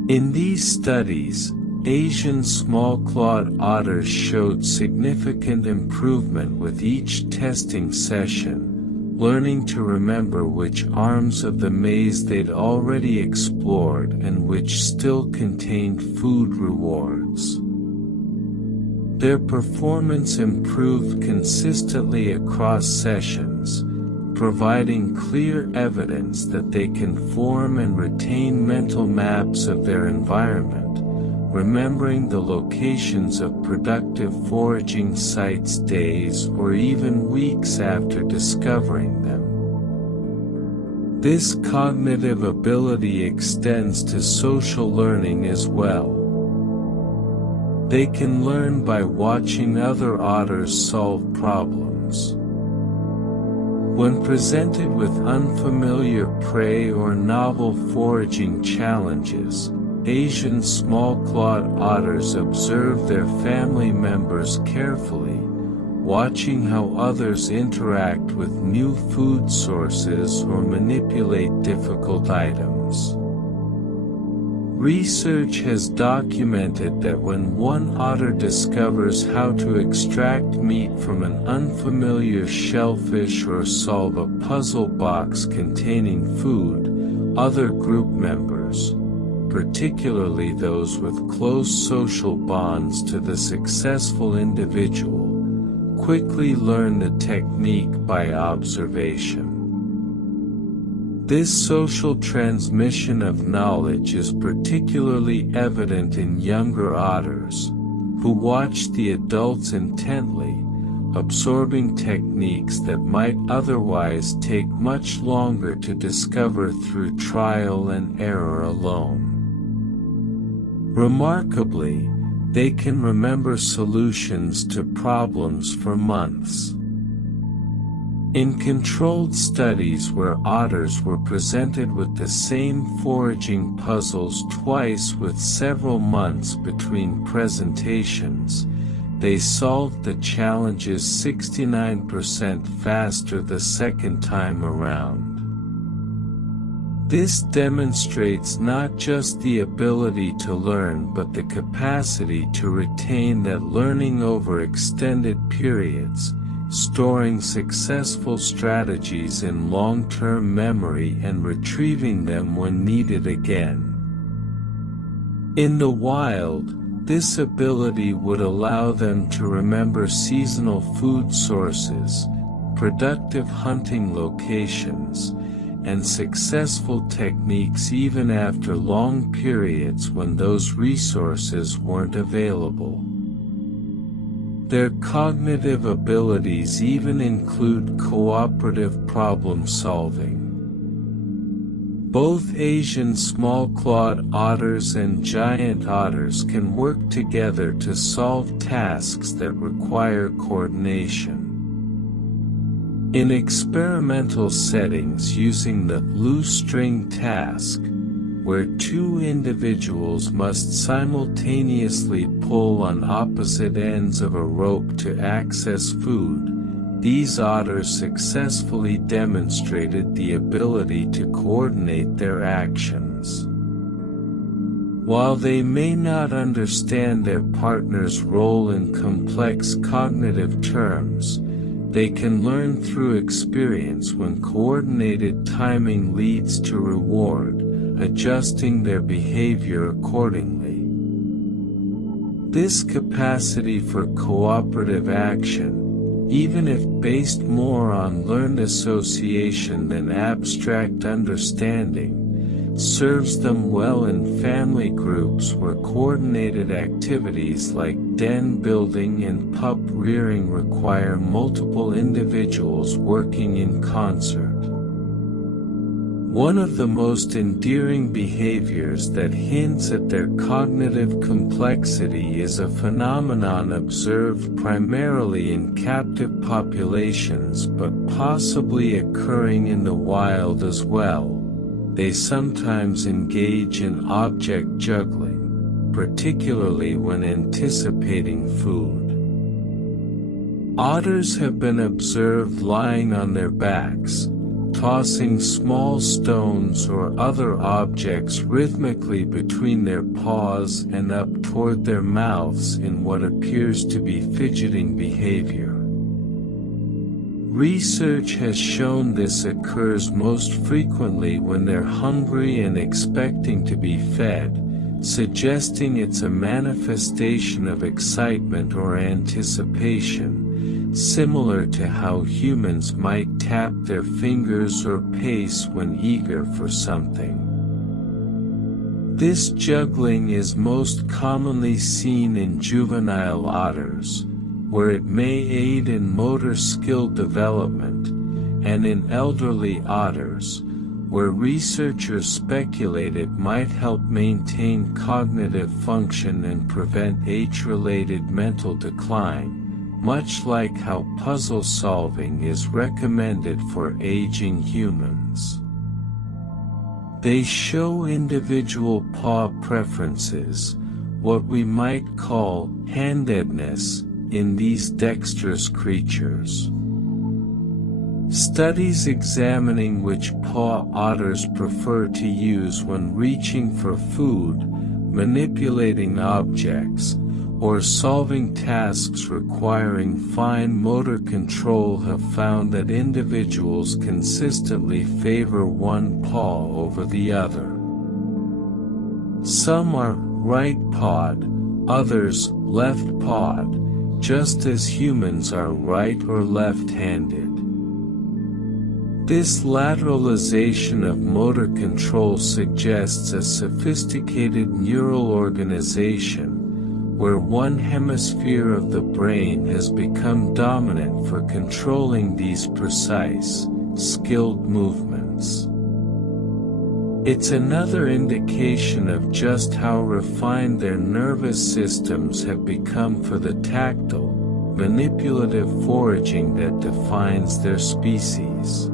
In these studies, Asian small-clawed otters showed significant improvement with each testing session, learning to remember which arms of the maze they'd already explored and which still contained food rewards. Their performance improved consistently across sessions, providing clear evidence that they can form and retain mental maps of their environment, remembering the locations of productive foraging sites days or even weeks after discovering them. This cognitive ability extends to social learning as well. They can learn by watching other otters solve problems. When presented with unfamiliar prey or novel foraging challenges, Asian small-clawed otters observe their family members carefully, watching how others interact with new food sources or manipulate difficult items. Research has documented that when one otter discovers how to extract meat from an unfamiliar shellfish or solve a puzzle box containing food, other group members, particularly those with close social bonds to the successful individual, quickly learn the technique by observation. This social transmission of knowledge is particularly evident in younger otters, who watch the adults intently, absorbing techniques that might otherwise take much longer to discover through trial and error alone. Remarkably, they can remember solutions to problems for months. In controlled studies where otters were presented with the same foraging puzzles twice with several months between presentations, they solved the challenges 69% faster the second time around. This demonstrates not just the ability to learn but the capacity to retain that learning over extended periods, storing successful strategies in long-term memory and retrieving them when needed again. In the wild, this ability would allow them to remember seasonal food sources, productive hunting locations, and successful techniques even after long periods when those resources weren't available. Their cognitive abilities even include cooperative problem-solving. Both Asian small-clawed otters and giant otters can work together to solve tasks that require coordination. In experimental settings using the loose string task, where two individuals must simultaneously pull on opposite ends of a rope to access food, these otters successfully demonstrated the ability to coordinate their actions. While they may not understand their partner's role in complex cognitive terms, they can learn through experience when coordinated timing leads to reward, adjusting their behavior accordingly. This capacity for cooperative action, even if based more on learned association than abstract understanding, serves them well in family groups where coordinated activities like den building and pup rearing require multiple individuals working in concert. One of the most endearing behaviors that hints at their cognitive complexity is a phenomenon observed primarily in captive populations but possibly occurring in the wild as well. They sometimes engage in object juggling, particularly when anticipating food. Otters have been observed lying on their backs, tossing small stones or other objects rhythmically between their paws and up toward their mouths in what appears to be fidgeting behavior. Research has shown this occurs most frequently when they're hungry and expecting to be fed, suggesting it's a manifestation of excitement or anticipation, similar to how humans might tap their fingers or pace when eager for something. This juggling is most commonly seen in juvenile otters, where it may aid in motor skill development, and in elderly otters, where researchers speculate it might help maintain cognitive function and prevent age-related mental decline, much like how puzzle solving is recommended for aging humans. They show individual paw preferences, what we might call handedness, in these dexterous creatures. Studies examining which paw otters prefer to use when reaching for food, manipulating objects, or solving tasks requiring fine motor control have found that individuals consistently favor one paw over the other. Some are right-pawed, others left-pawed, just as humans are right or left-handed. This lateralization of motor control suggests a sophisticated neural organization, where one hemisphere of the brain has become dominant for controlling these precise, skilled movements. It's another indication of just how refined their nervous systems have become for the tactile, manipulative foraging that defines their species.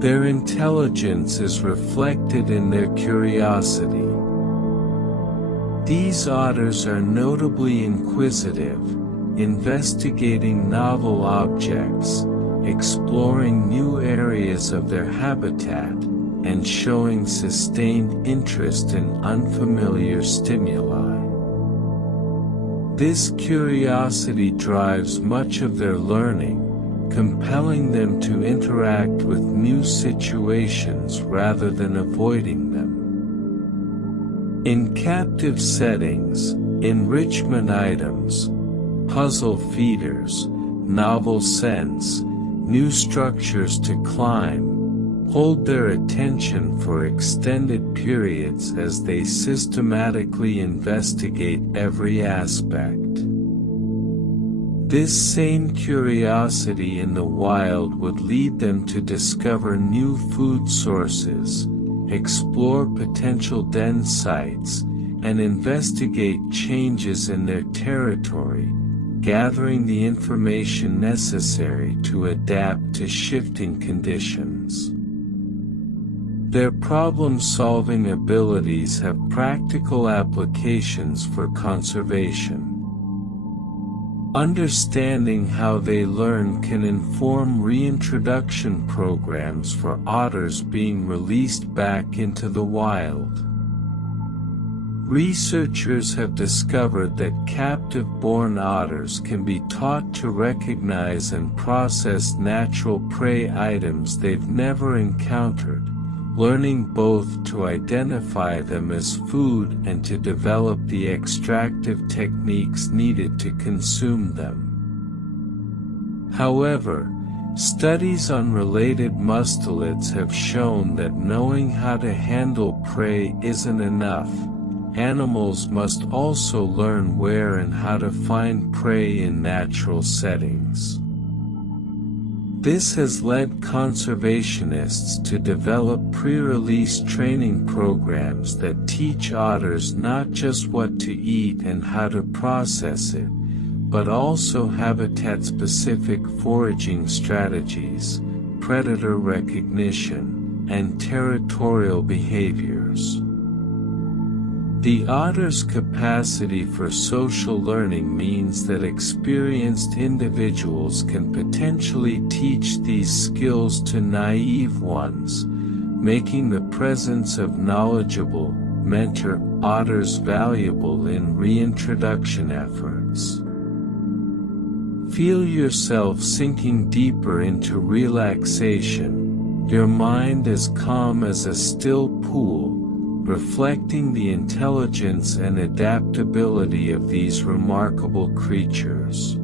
Their intelligence is reflected in their curiosity. These otters are notably inquisitive, investigating novel objects, exploring new areas of their habitat, and showing sustained interest in unfamiliar stimuli. This curiosity drives much of their learning, compelling them to interact with new situations rather than avoiding them. In captive settings, enrichment items, puzzle feeders, novel scents, new structures to climb, hold their attention for extended periods as they systematically investigate every aspect. This same curiosity in the wild would lead them to discover new food sources, explore potential den sites, and investigate changes in their territory, gathering the information necessary to adapt to shifting conditions. Their problem-solving abilities have practical applications for conservation. Understanding how they learn can inform reintroduction programs for otters being released back into the wild. Researchers have discovered that captive-born otters can be taught to recognize and process natural prey items they've never encountered, learning both to identify them as food and to develop the extractive techniques needed to consume them. However, studies on related mustelids have shown that knowing how to handle prey isn't enough. Animals must also learn where and how to find prey in natural settings. This has led conservationists to develop pre-release training programs that teach otters not just what to eat and how to process it, but also habitat-specific foraging strategies, predator recognition, and territorial behaviors. The otter's capacity for social learning means that experienced individuals can potentially teach these skills to naive ones, making the presence of knowledgeable, mentor otters valuable in reintroduction efforts. Feel yourself sinking deeper into relaxation, your mind as calm as a still pool, reflecting the intelligence and adaptability of these remarkable creatures.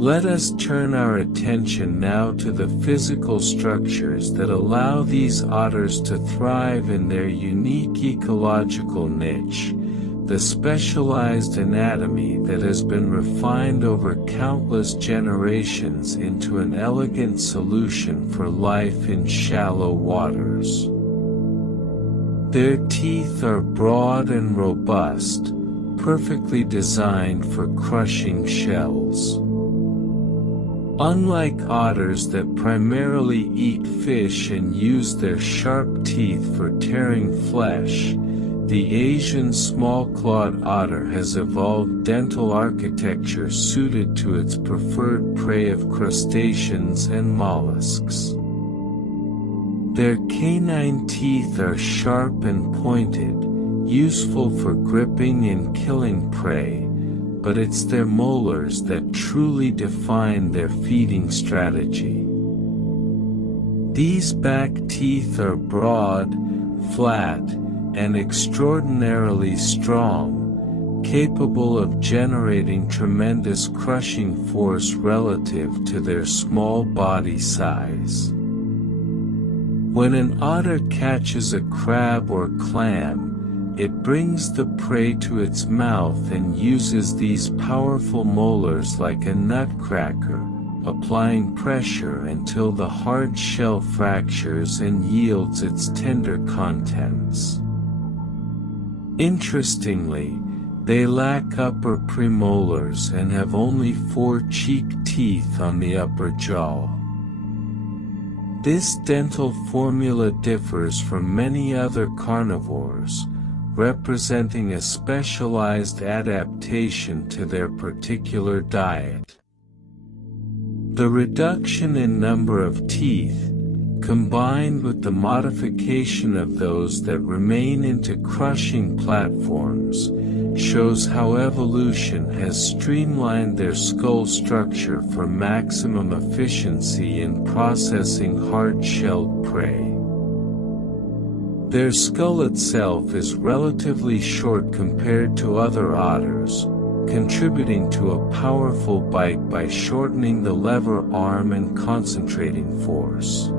Let us turn our attention now to the physical structures that allow these otters to thrive in their unique ecological niche, the specialized anatomy that has been refined over countless generations into an elegant solution for life in shallow waters. Their teeth are broad and robust, perfectly designed for crushing shells. Unlike otters that primarily eat fish and use their sharp teeth for tearing flesh, the Asian small-clawed otter has evolved dental architecture suited to its preferred prey of crustaceans and mollusks. Their canine teeth are sharp and pointed, useful for gripping and killing prey, but it's their molars that truly define their feeding strategy. These back teeth are broad, flat, and extraordinarily strong, capable of generating tremendous crushing force relative to their small body size. When an otter catches a crab or clam, it brings the prey to its mouth and uses these powerful molars like a nutcracker, applying pressure until the hard shell fractures and yields its tender contents. Interestingly, they lack upper premolars and have only 4 cheek teeth on the upper jaw. This dental formula differs from many other carnivores, representing a specialized adaptation to their particular diet. The reduction in number of teeth, combined with the modification of those that remain into crushing platforms, shows how evolution has streamlined their skull structure for maximum efficiency in processing hard-shelled prey. Their skull itself is relatively short compared to other otters, contributing to a powerful bite by shortening the lever arm and concentrating force.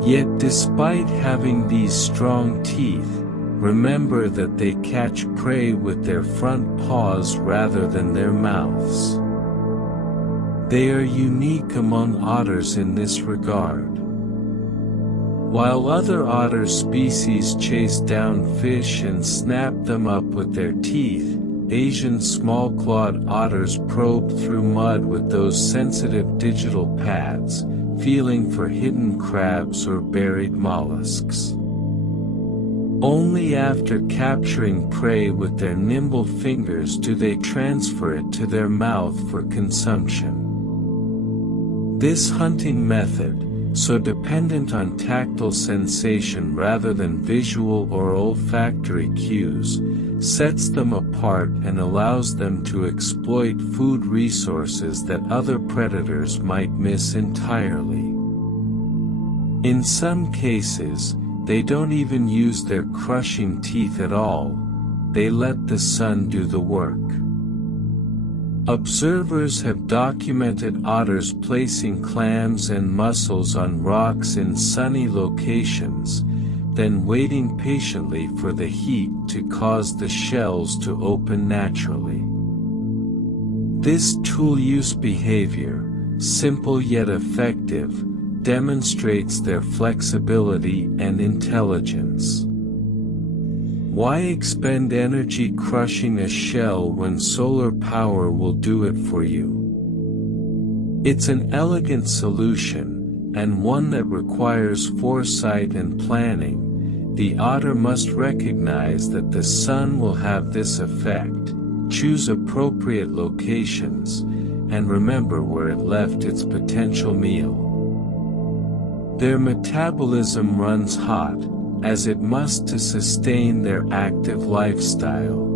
Yet despite having these strong teeth, remember that they catch prey with their front paws rather than their mouths. They are unique among otters in this regard. While other otter species chase down fish and snap them up with their teeth, Asian small-clawed otters probe through mud with those sensitive digital pads, feeling for hidden crabs or buried mollusks. Only after capturing prey with their nimble fingers do they transfer it to their mouth for consumption. This hunting method, so dependent on tactile sensation rather than visual or olfactory cues, sets them apart and allows them to exploit food resources that other predators might miss entirely. In some cases, they don't even use their crushing teeth at all, they let the sun do the work. Observers have documented otters placing clams and mussels on rocks in sunny locations, then waiting patiently for the heat to cause the shells to open naturally. This tool-use behavior, simple yet effective, demonstrates their flexibility and intelligence. Why expend energy crushing a shell when solar power will do it for you? It's an elegant solution, and one that requires foresight and planning. The otter must recognize that the sun will have this effect, choose appropriate locations, and remember where it left its potential meal. Their metabolism runs hot, as it must to sustain their active lifestyle.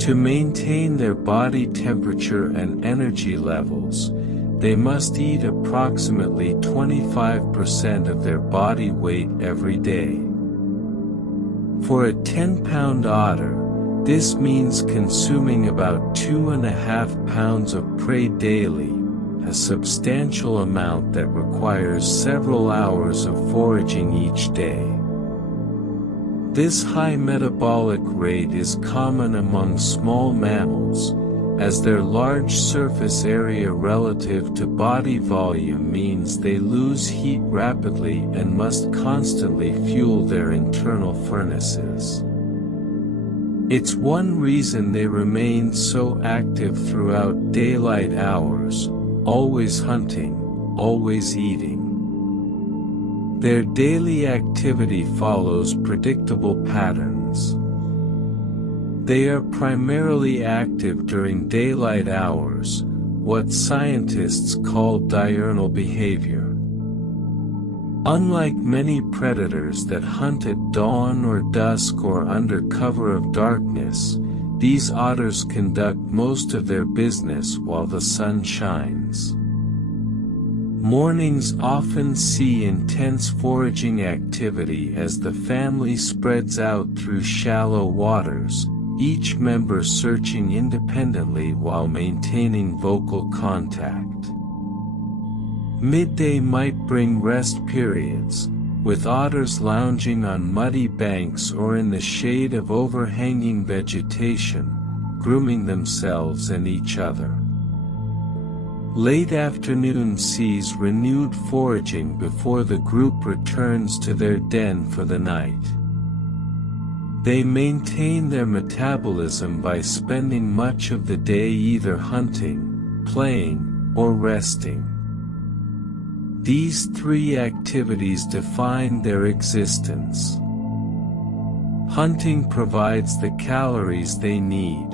To maintain their body temperature and energy levels, they must eat approximately 25% of their body weight every day. For a 10-pound otter, this means consuming about 2.5 pounds of prey daily, a substantial amount that requires several hours of foraging each day. This high metabolic rate is common among small mammals, as their large surface area relative to body volume means they lose heat rapidly and must constantly fuel their internal furnaces. It's one reason they remain so active throughout daylight hours, always hunting, always eating. Their daily activity follows predictable patterns. They are primarily active during daylight hours, what scientists call diurnal behavior. Unlike many predators that hunt at dawn or dusk or under cover of darkness, these otters conduct most of their business while the sun shines. Mornings often see intense foraging activity as the family spreads out through shallow waters, each member searching independently while maintaining vocal contact. Midday might bring rest periods, with otters lounging on muddy banks or in the shade of overhanging vegetation, grooming themselves and each other. Late afternoon sees renewed foraging before the group returns to their den for the night. They maintain their metabolism by spending much of the day either hunting, playing, or resting. These three activities define their existence. Hunting provides the calories they need.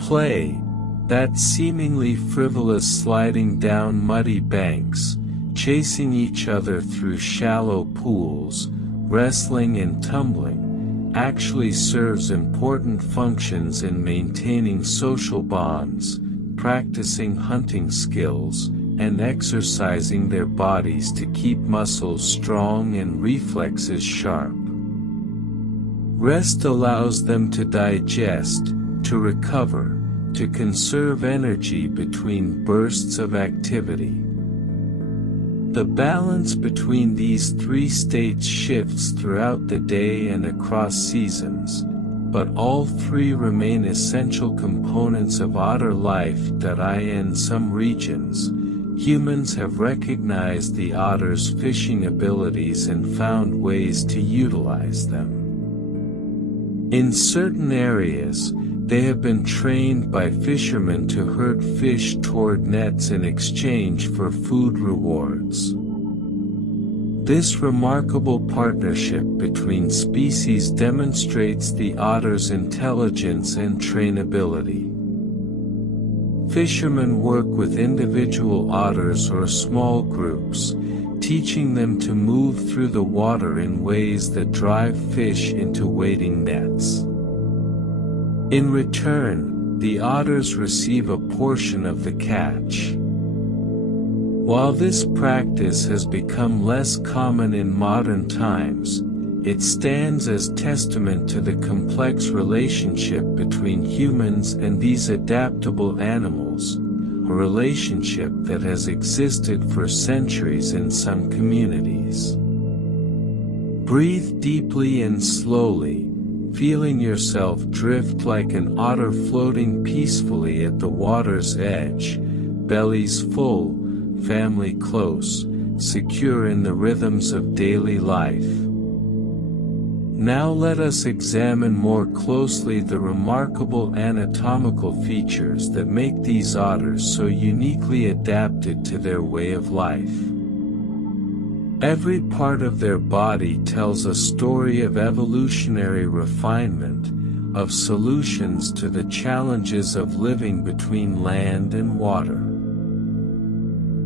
Play, that seemingly frivolous sliding down muddy banks, chasing each other through shallow pools, wrestling and tumbling, actually serves important functions in maintaining social bonds, practicing hunting skills, and exercising their bodies to keep muscles strong and reflexes sharp. Rest allows them to digest, to recover, to conserve energy between bursts of activity. The balance between these three states shifts throughout the day and across seasons, but all three remain essential components of otter life. In some regions, humans have recognized the otter's fishing abilities and found ways to utilize them. In certain areas, they have been trained by fishermen to herd fish toward nets in exchange for food rewards. This remarkable partnership between species demonstrates the otter's intelligence and trainability. Fishermen work with individual otters or small groups, teaching them to move through the water in ways that drive fish into waiting nets. In return, the otters receive a portion of the catch. While this practice has become less common in modern times, it stands as testament to the complex relationship between humans and these adaptable animals, a relationship that has existed for centuries in some communities. Breathe deeply and slowly, feeling yourself drift like an otter floating peacefully at the water's edge, bellies full, family close, secure in the rhythms of daily life. Now let us examine more closely the remarkable anatomical features that make these otters so uniquely adapted to their way of life. Every part of their body tells a story of evolutionary refinement, of solutions to the challenges of living between land and water.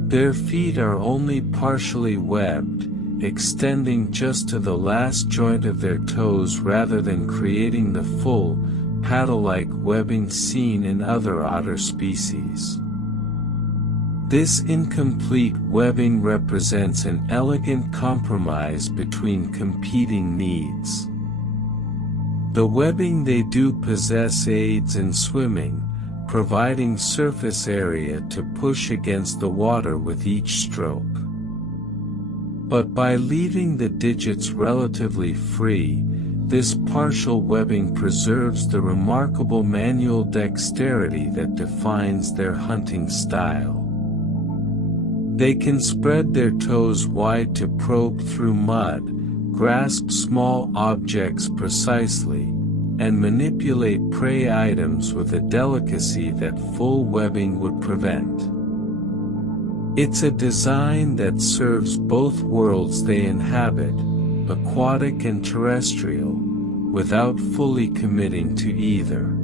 Their feet are only partially webbed, extending just to the last joint of their toes rather than creating the full, paddle-like webbing seen in other otter species. This incomplete webbing represents an elegant compromise between competing needs. The webbing they do possess aids in swimming, providing surface area to push against the water with each stroke. But by leaving the digits relatively free, this partial webbing preserves the remarkable manual dexterity that defines their hunting style. They can spread their toes wide to probe through mud, grasp small objects precisely, and manipulate prey items with a delicacy that full webbing would prevent. It's a design that serves both worlds they inhabit, aquatic and terrestrial, without fully committing to either.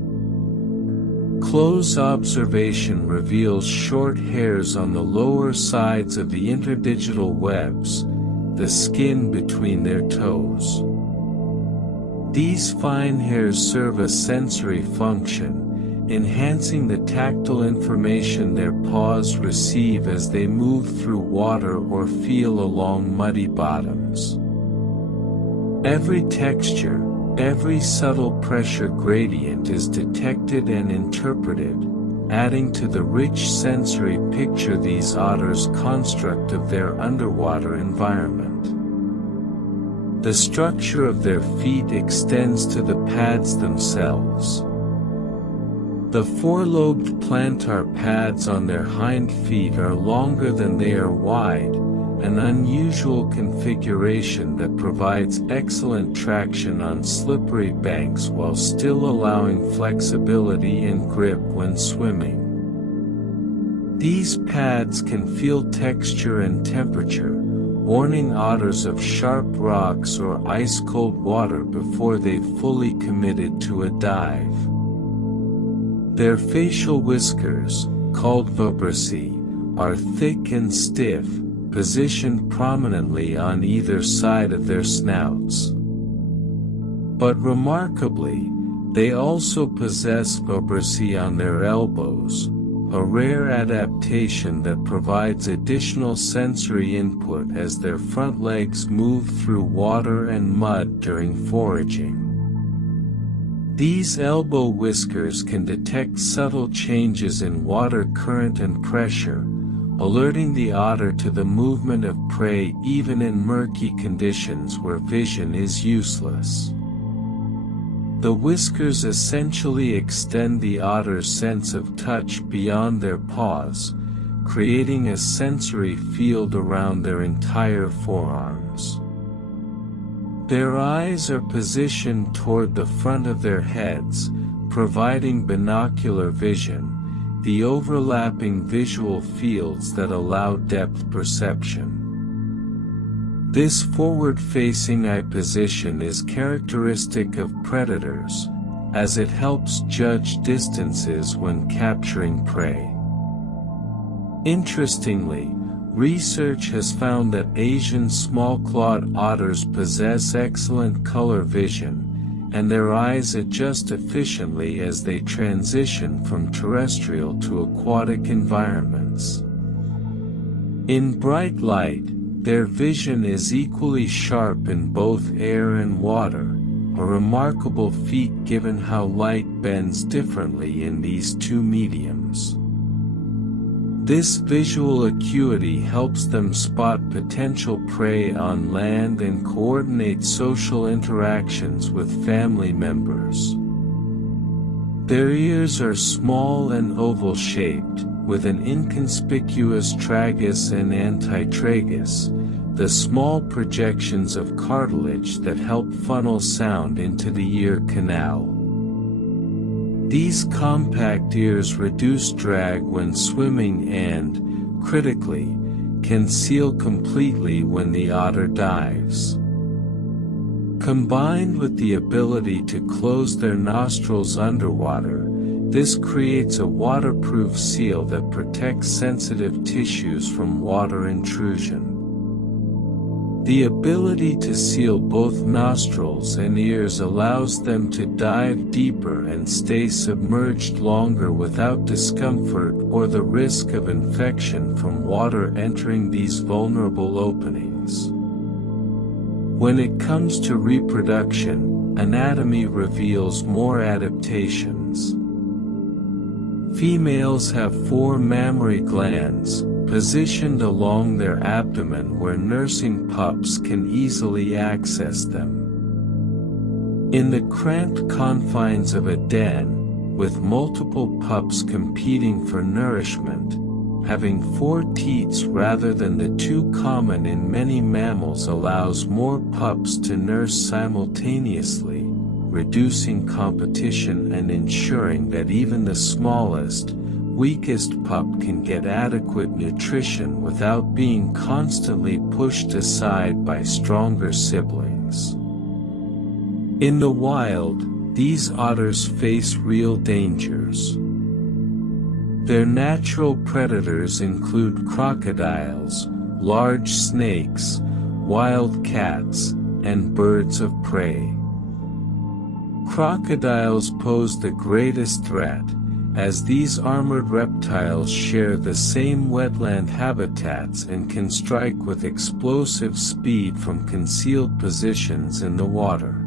Close observation reveals short hairs on the lower sides of the interdigital webs, the skin between their toes. These fine hairs serve a sensory function, enhancing the tactile information their paws receive as they move through water or feel along muddy bottoms. Every texture, every subtle pressure gradient is detected and interpreted, adding to the rich sensory picture these otters construct of their underwater environment. The structure of their feet extends to the pads themselves. The four-lobed plantar pads on their hind feet are longer than they are wide, an unusual configuration that provides excellent traction on slippery banks while still allowing flexibility and grip when swimming. These pads can feel texture and temperature, warning otters of sharp rocks or ice-cold water before they've fully committed to a dive. Their facial whiskers, called vibrissae, are thick and stiff, positioned prominently on either side of their snouts. But remarkably, they also possess vibrissae on their elbows, a rare adaptation that provides additional sensory input as their front legs move through water and mud during foraging. These elbow whiskers can detect subtle changes in water current and pressure, alerting the otter to the movement of prey even in murky conditions where vision is useless. The whiskers essentially extend the otter's sense of touch beyond their paws, creating a sensory field around their entire forearms. Their eyes are positioned toward the front of their heads, providing binocular vision, the overlapping visual fields that allow depth perception. This forward-facing eye position is characteristic of predators, as it helps judge distances when capturing prey. Interestingly, research has found that Asian small-clawed otters possess excellent color vision, and their eyes adjust efficiently as they transition from terrestrial to aquatic environments. In bright light, their vision is equally sharp in both air and water, a remarkable feat given how light bends differently in these two mediums. This visual acuity helps them spot potential prey on land and coordinate social interactions with family members. Their ears are small and oval-shaped, with an inconspicuous tragus and antitragus, the small projections of cartilage that help funnel sound into the ear canal. These compact ears reduce drag when swimming and, critically, can seal completely when the otter dives. Combined with the ability to close their nostrils underwater, this creates a waterproof seal that protects sensitive tissues from water intrusion. The ability to seal both nostrils and ears allows them to dive deeper and stay submerged longer without discomfort or the risk of infection from water entering these vulnerable openings. When it comes to reproduction, anatomy reveals more adaptations. Females have 4 mammary glands, positioned along their abdomen where nursing pups can easily access them. In the cramped confines of a den, with multiple pups competing for nourishment, having 4 teats rather than the 2 common in many mammals allows more pups to nurse simultaneously, reducing competition and ensuring that even the smallest, weakest pup can get adequate nutrition without being constantly pushed aside by stronger siblings. In the wild, these otters face real dangers. Their natural predators include crocodiles, large snakes, wild cats, and birds of prey. Crocodiles pose the greatest threat, as these armored reptiles share the same wetland habitats and can strike with explosive speed from concealed positions in the water.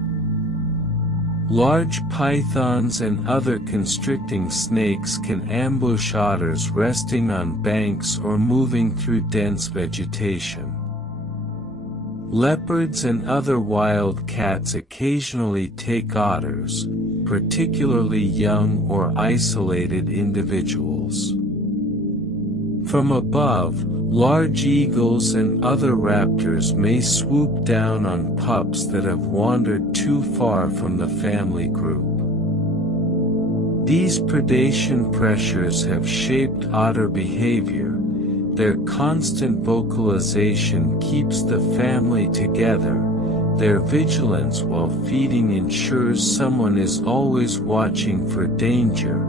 Large pythons and other constricting snakes can ambush otters resting on banks or moving through dense vegetation. Leopards and other wild cats occasionally take otters, particularly young or isolated individuals. From above, large eagles and other raptors may swoop down on pups that have wandered too far from the family group. These predation pressures have shaped otter behavior. Their constant vocalization keeps the family together. Their vigilance while feeding ensures someone is always watching for danger,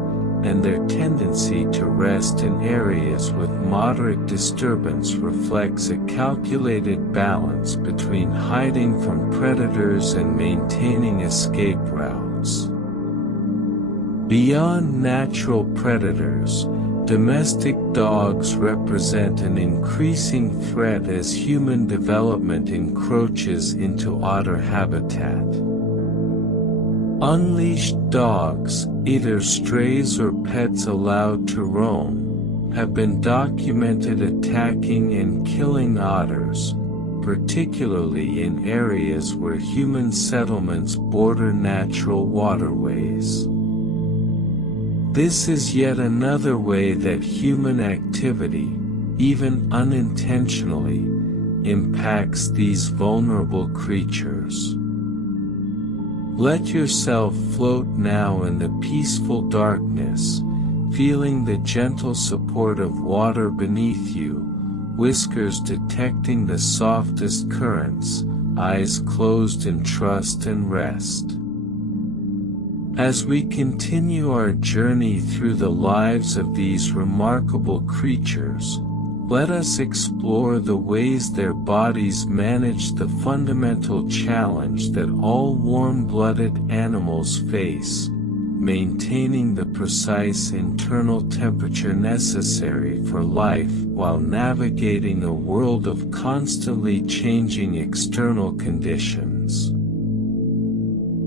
and their tendency to rest in areas with moderate disturbance reflects a calculated balance between hiding from predators and maintaining escape routes. Beyond natural predators, domestic dogs represent an increasing threat as human development encroaches into otter habitat. Unleashed dogs, either strays or pets allowed to roam, have been documented attacking and killing otters, particularly in areas where human settlements border natural waterways. This is yet another way that human activity, even unintentionally, impacts these vulnerable creatures. Let yourself float now in the peaceful darkness, feeling the gentle support of water beneath you, whiskers detecting the softest currents, eyes closed in trust and rest. As we continue our journey through the lives of these remarkable creatures, let us explore the ways their bodies manage the fundamental challenge that all warm-blooded animals face, maintaining the precise internal temperature necessary for life while navigating a world of constantly changing external conditions.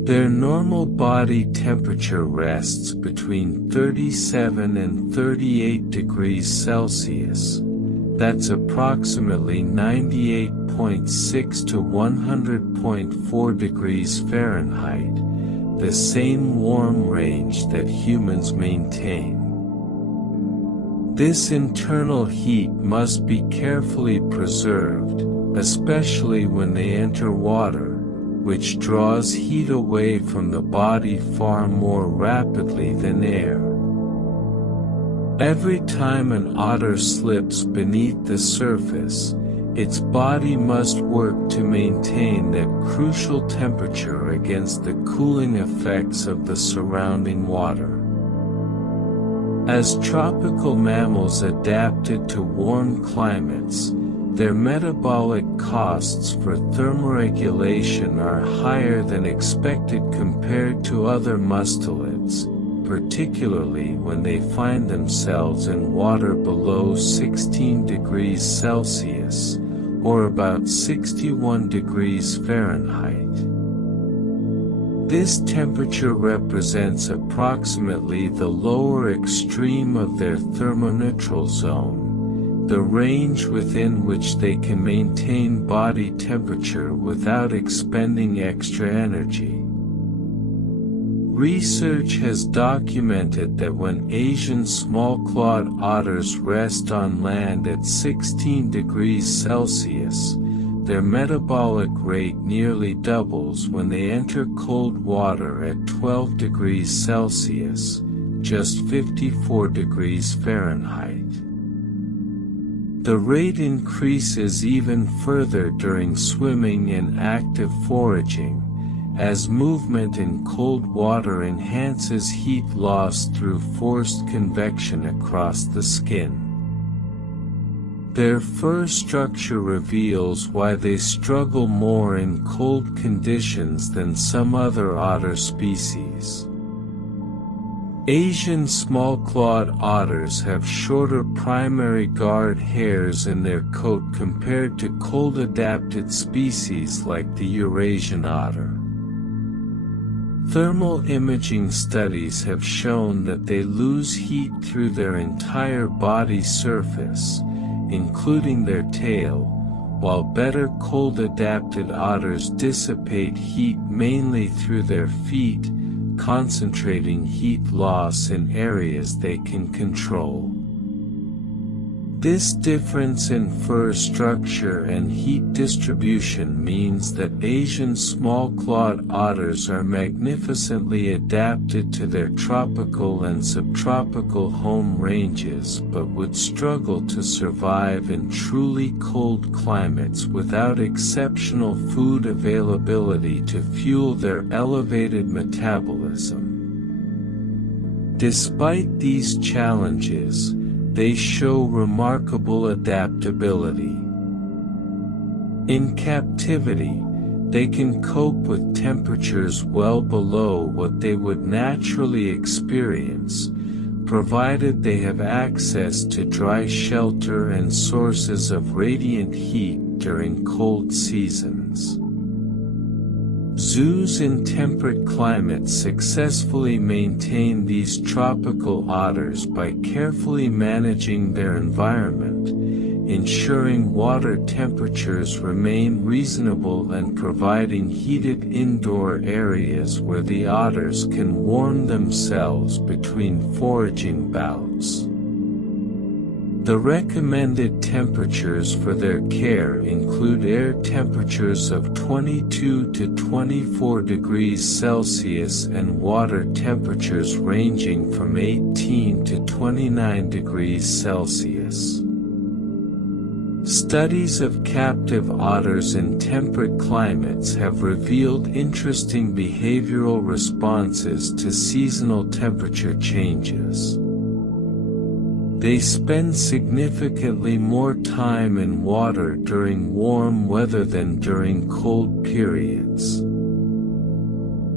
Their normal body temperature rests between 37 and 38 degrees Celsius. That's approximately 98.6 to 100.4 degrees Fahrenheit, the same warm range that humans maintain. This internal heat must be carefully preserved, especially when they enter water, which draws heat away from the body far more rapidly than air. Every time an otter slips beneath the surface, its body must work to maintain that crucial temperature against the cooling effects of the surrounding water. As tropical mammals adapted to warm climates, their metabolic costs for thermoregulation are higher than expected compared to other mustelids, particularly when they find themselves in water below 16 degrees Celsius, or about 61 degrees Fahrenheit. This temperature represents approximately the lower extreme of their thermoneutral zone, the range within which they can maintain body temperature without expending extra energy. Research has documented that when Asian small-clawed otters rest on land at 16 degrees Celsius, their metabolic rate nearly doubles when they enter cold water at 12 degrees Celsius, just 54 degrees Fahrenheit. The rate increases even further during swimming and active foraging, as movement in cold water enhances heat loss through forced convection across the skin. Their fur structure reveals why they struggle more in cold conditions than some other otter species. Asian small-clawed otters have shorter primary guard hairs in their coat compared to cold-adapted species like the Eurasian otter. Thermal imaging studies have shown that they lose heat through their entire body surface, including their tail, while better cold-adapted otters dissipate heat mainly through their feet, concentrating heat loss in areas they can control. This difference in fur structure and heat distribution means that Asian small-clawed otters are magnificently adapted to their tropical and subtropical home ranges but would struggle to survive in truly cold climates without exceptional food availability to fuel their elevated metabolism. Despite these challenges, they show remarkable adaptability. In captivity, they can cope with temperatures well below what they would naturally experience, provided they have access to dry shelter and sources of radiant heat during cold seasons. Zoos in temperate climates successfully maintain these tropical otters by carefully managing their environment, ensuring water temperatures remain reasonable and providing heated indoor areas where the otters can warm themselves between foraging bouts. The recommended temperatures for their care include air temperatures of 22 to 24 degrees Celsius and water temperatures ranging from 18 to 29 degrees Celsius. Studies of captive otters in temperate climates have revealed interesting behavioral responses to seasonal temperature changes. They spend significantly more time in water during warm weather than during cold periods.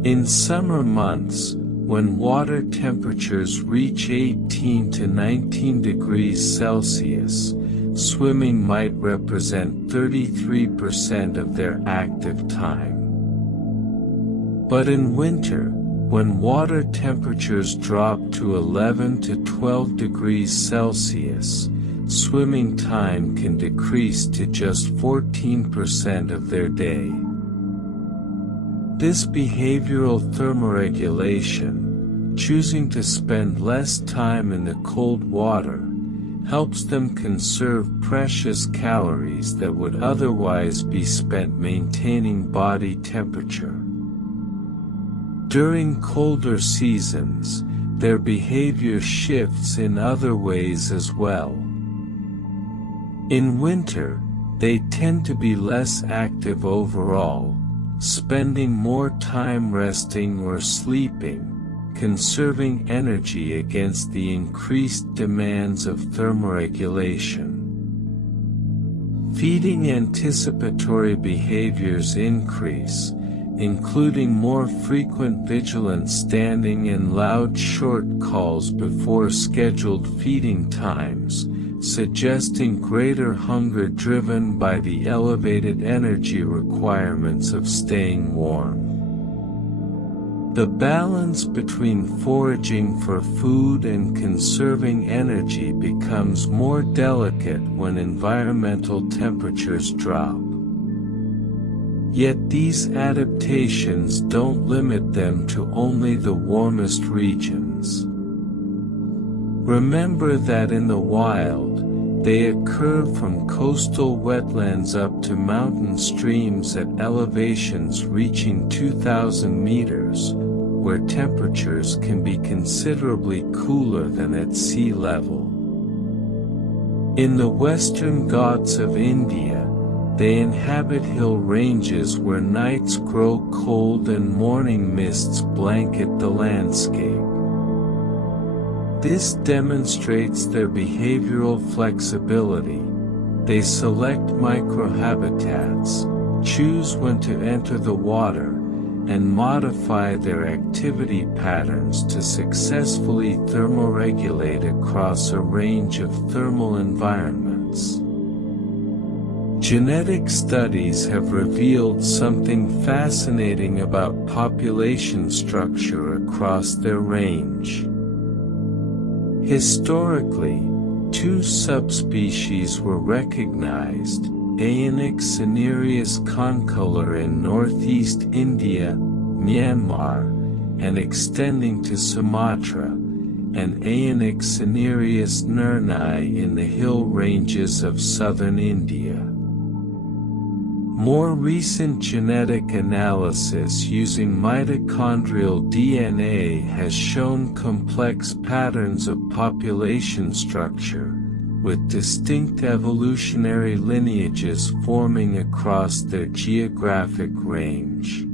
In summer months, when water temperatures reach 18 to 19 degrees Celsius, swimming might represent 33% of their active time. But in winter, when water temperatures drop to 11 to 12 degrees Celsius, swimming time can decrease to just 14% of their day. This behavioral thermoregulation, choosing to spend less time in the cold water, helps them conserve precious calories that would otherwise be spent maintaining body temperature. During colder seasons, their behavior shifts in other ways as well. In winter, they tend to be less active overall, spending more time resting or sleeping, conserving energy against the increased demands of thermoregulation. Feeding anticipatory behaviors increase, including more frequent vigilant standing and loud short calls before scheduled feeding times, suggesting greater hunger driven by the elevated energy requirements of staying warm. The balance between foraging for food and conserving energy becomes more delicate when environmental temperatures drop. Yet these adaptations don't limit them to only the warmest regions. Remember that in the wild, they occur from coastal wetlands up to mountain streams at elevations reaching 2,000 meters, where temperatures can be considerably cooler than at sea level. In the western Ghats of India, they inhabit hill ranges where nights grow cold and morning mists blanket the landscape. This demonstrates their behavioral flexibility. They select microhabitats, choose when to enter the water, and modify their activity patterns to successfully thermoregulate across a range of thermal environments. Genetic studies have revealed something fascinating about population structure across their range. Historically, two subspecies were recognized, Aenix cinereus concolor in northeast India, Myanmar, and extending to Sumatra, and Aenix cinereus nernai in the hill ranges of southern India. More recent genetic analysis using mitochondrial DNA has shown complex patterns of population structure, with distinct evolutionary lineages forming across their geographic range.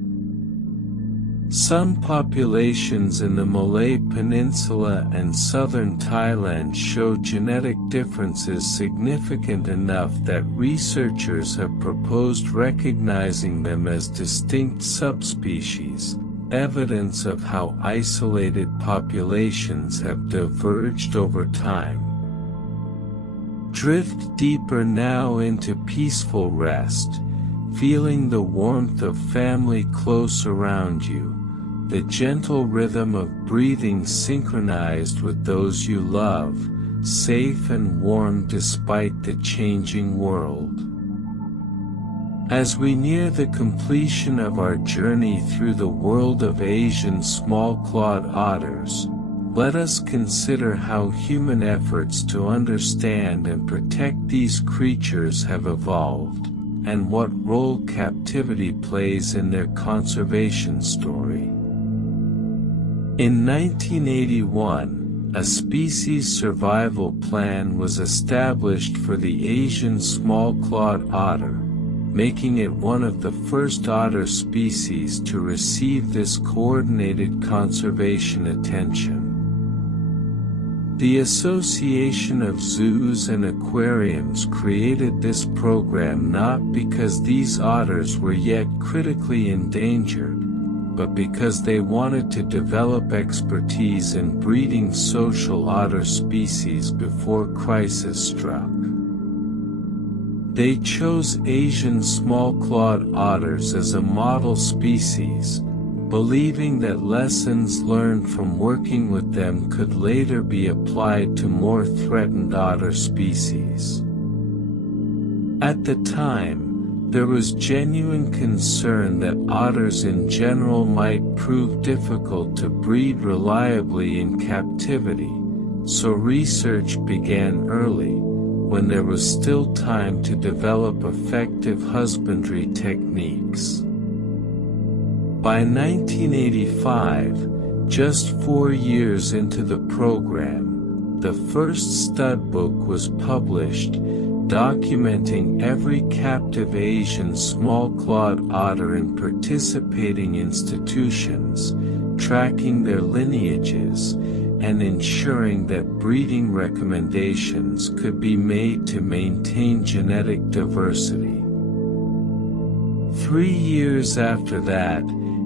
Some populations in the Malay Peninsula and southern Thailand show genetic differences significant enough that researchers have proposed recognizing them as distinct subspecies, evidence of how isolated populations have diverged over time. Drift deeper now into peaceful rest, feeling the warmth of family close around you, the gentle rhythm of breathing synchronized with those you love, safe and warm despite the changing world. As we near the completion of our journey through the world of Asian small-clawed otters, let us consider how human efforts to understand and protect these creatures have evolved, and what role captivity plays in their conservation story. In 1981, a species survival plan was established for the Asian small-clawed otter, making it one of the first otter species to receive this coordinated conservation attention. The Association of Zoos and Aquariums created this program not because these otters were yet critically endangered, but because they wanted to develop expertise in breeding social otter species before crisis struck. They chose Asian small-clawed otters as a model species, believing that lessons learned from working with them could later be applied to more threatened otter species. At the time, there was genuine concern that otters in general might prove difficult to breed reliably in captivity, so research began early, when there was still time to develop effective husbandry techniques. By 1985, just 4 years into the program, the first stud book was published, documenting every captive Asian small-clawed otter in participating institutions, tracking their lineages, and ensuring that breeding recommendations could be made to maintain genetic diversity. 3 years after that,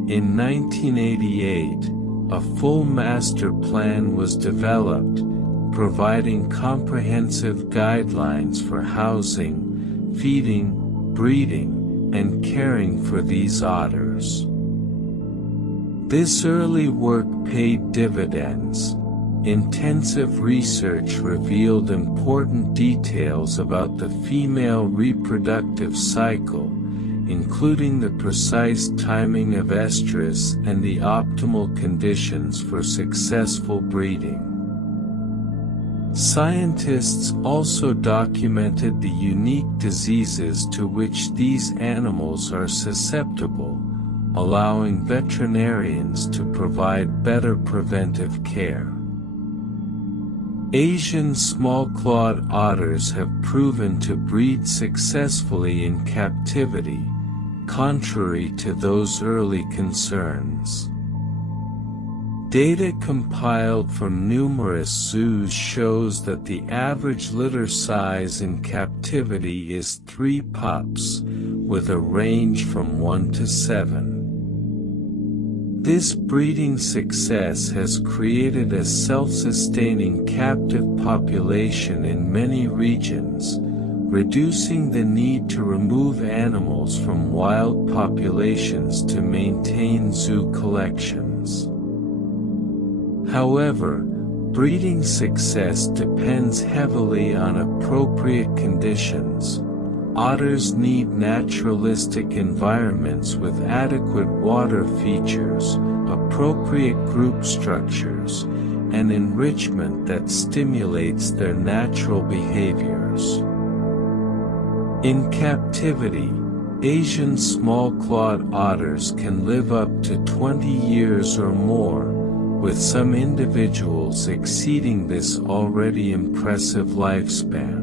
in 1988, a full master plan was developed, providing comprehensive guidelines for housing, feeding, breeding, and caring for these otters. This early work paid dividends. Intensive research revealed important details about the female reproductive cycle, including the precise timing of estrus and the optimal conditions for successful breeding. Scientists also documented the unique diseases to which these animals are susceptible, allowing veterinarians to provide better preventive care. Asian small-clawed otters have proven to breed successfully in captivity, contrary to those early concerns. Data compiled from numerous zoos shows that the average litter size in captivity is 3 pups, with a range from 1 to 7. This breeding success has created a self-sustaining captive population in many regions, reducing the need to remove animals from wild populations to maintain zoo collections. However, breeding success depends heavily on appropriate conditions. Otters need naturalistic environments with adequate water features, appropriate group structures, and enrichment that stimulates their natural behaviors. In captivity, Asian small-clawed otters can live up to 20 years or more, with some individuals exceeding this already impressive lifespan.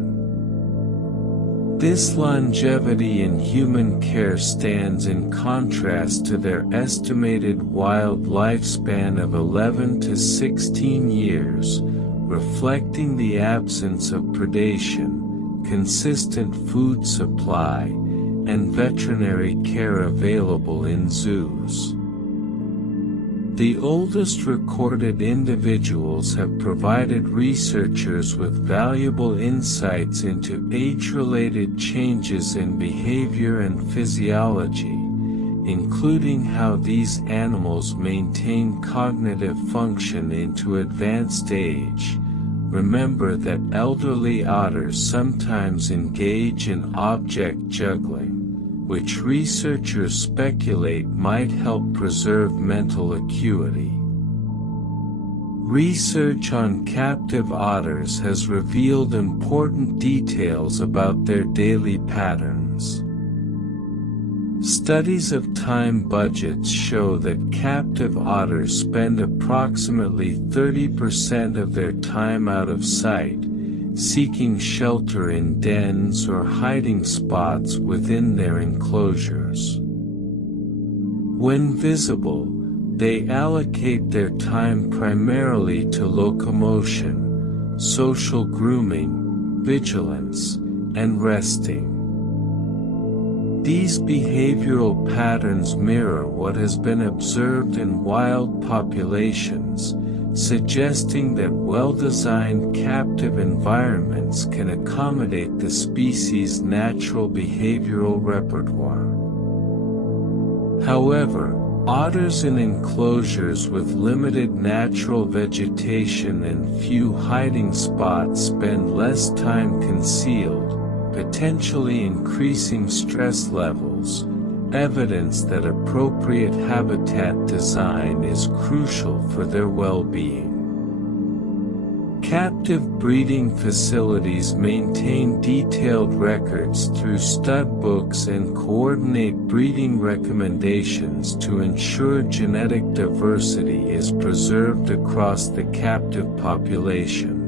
This longevity in human care stands in contrast to their estimated wild lifespan of 11 to 16 years, reflecting the absence of predation, consistent food supply, and veterinary care available in zoos. The oldest recorded individuals have provided researchers with valuable insights into age-related changes in behavior and physiology, including how these animals maintain cognitive function into advanced age. Remember that elderly otters sometimes engage in object juggling, which researchers speculate might help preserve mental acuity. Research on captive otters has revealed important details about their daily patterns. Studies of time budgets show that captive otters spend approximately 30% of their time out of sight, seeking shelter in dens or hiding spots within their enclosures. When visible, they allocate their time primarily to locomotion, social grooming, vigilance, and resting. These behavioral patterns mirror what has been observed in wild populations, suggesting that well-designed captive environments can accommodate the species' natural behavioral repertoire. However, otters in enclosures with limited natural vegetation and few hiding spots spend less time concealed, potentially increasing stress levels, evidence that appropriate habitat design is crucial for their well-being. Captive breeding facilities maintain detailed records through stud books and coordinate breeding recommendations to ensure genetic diversity is preserved across the captive population.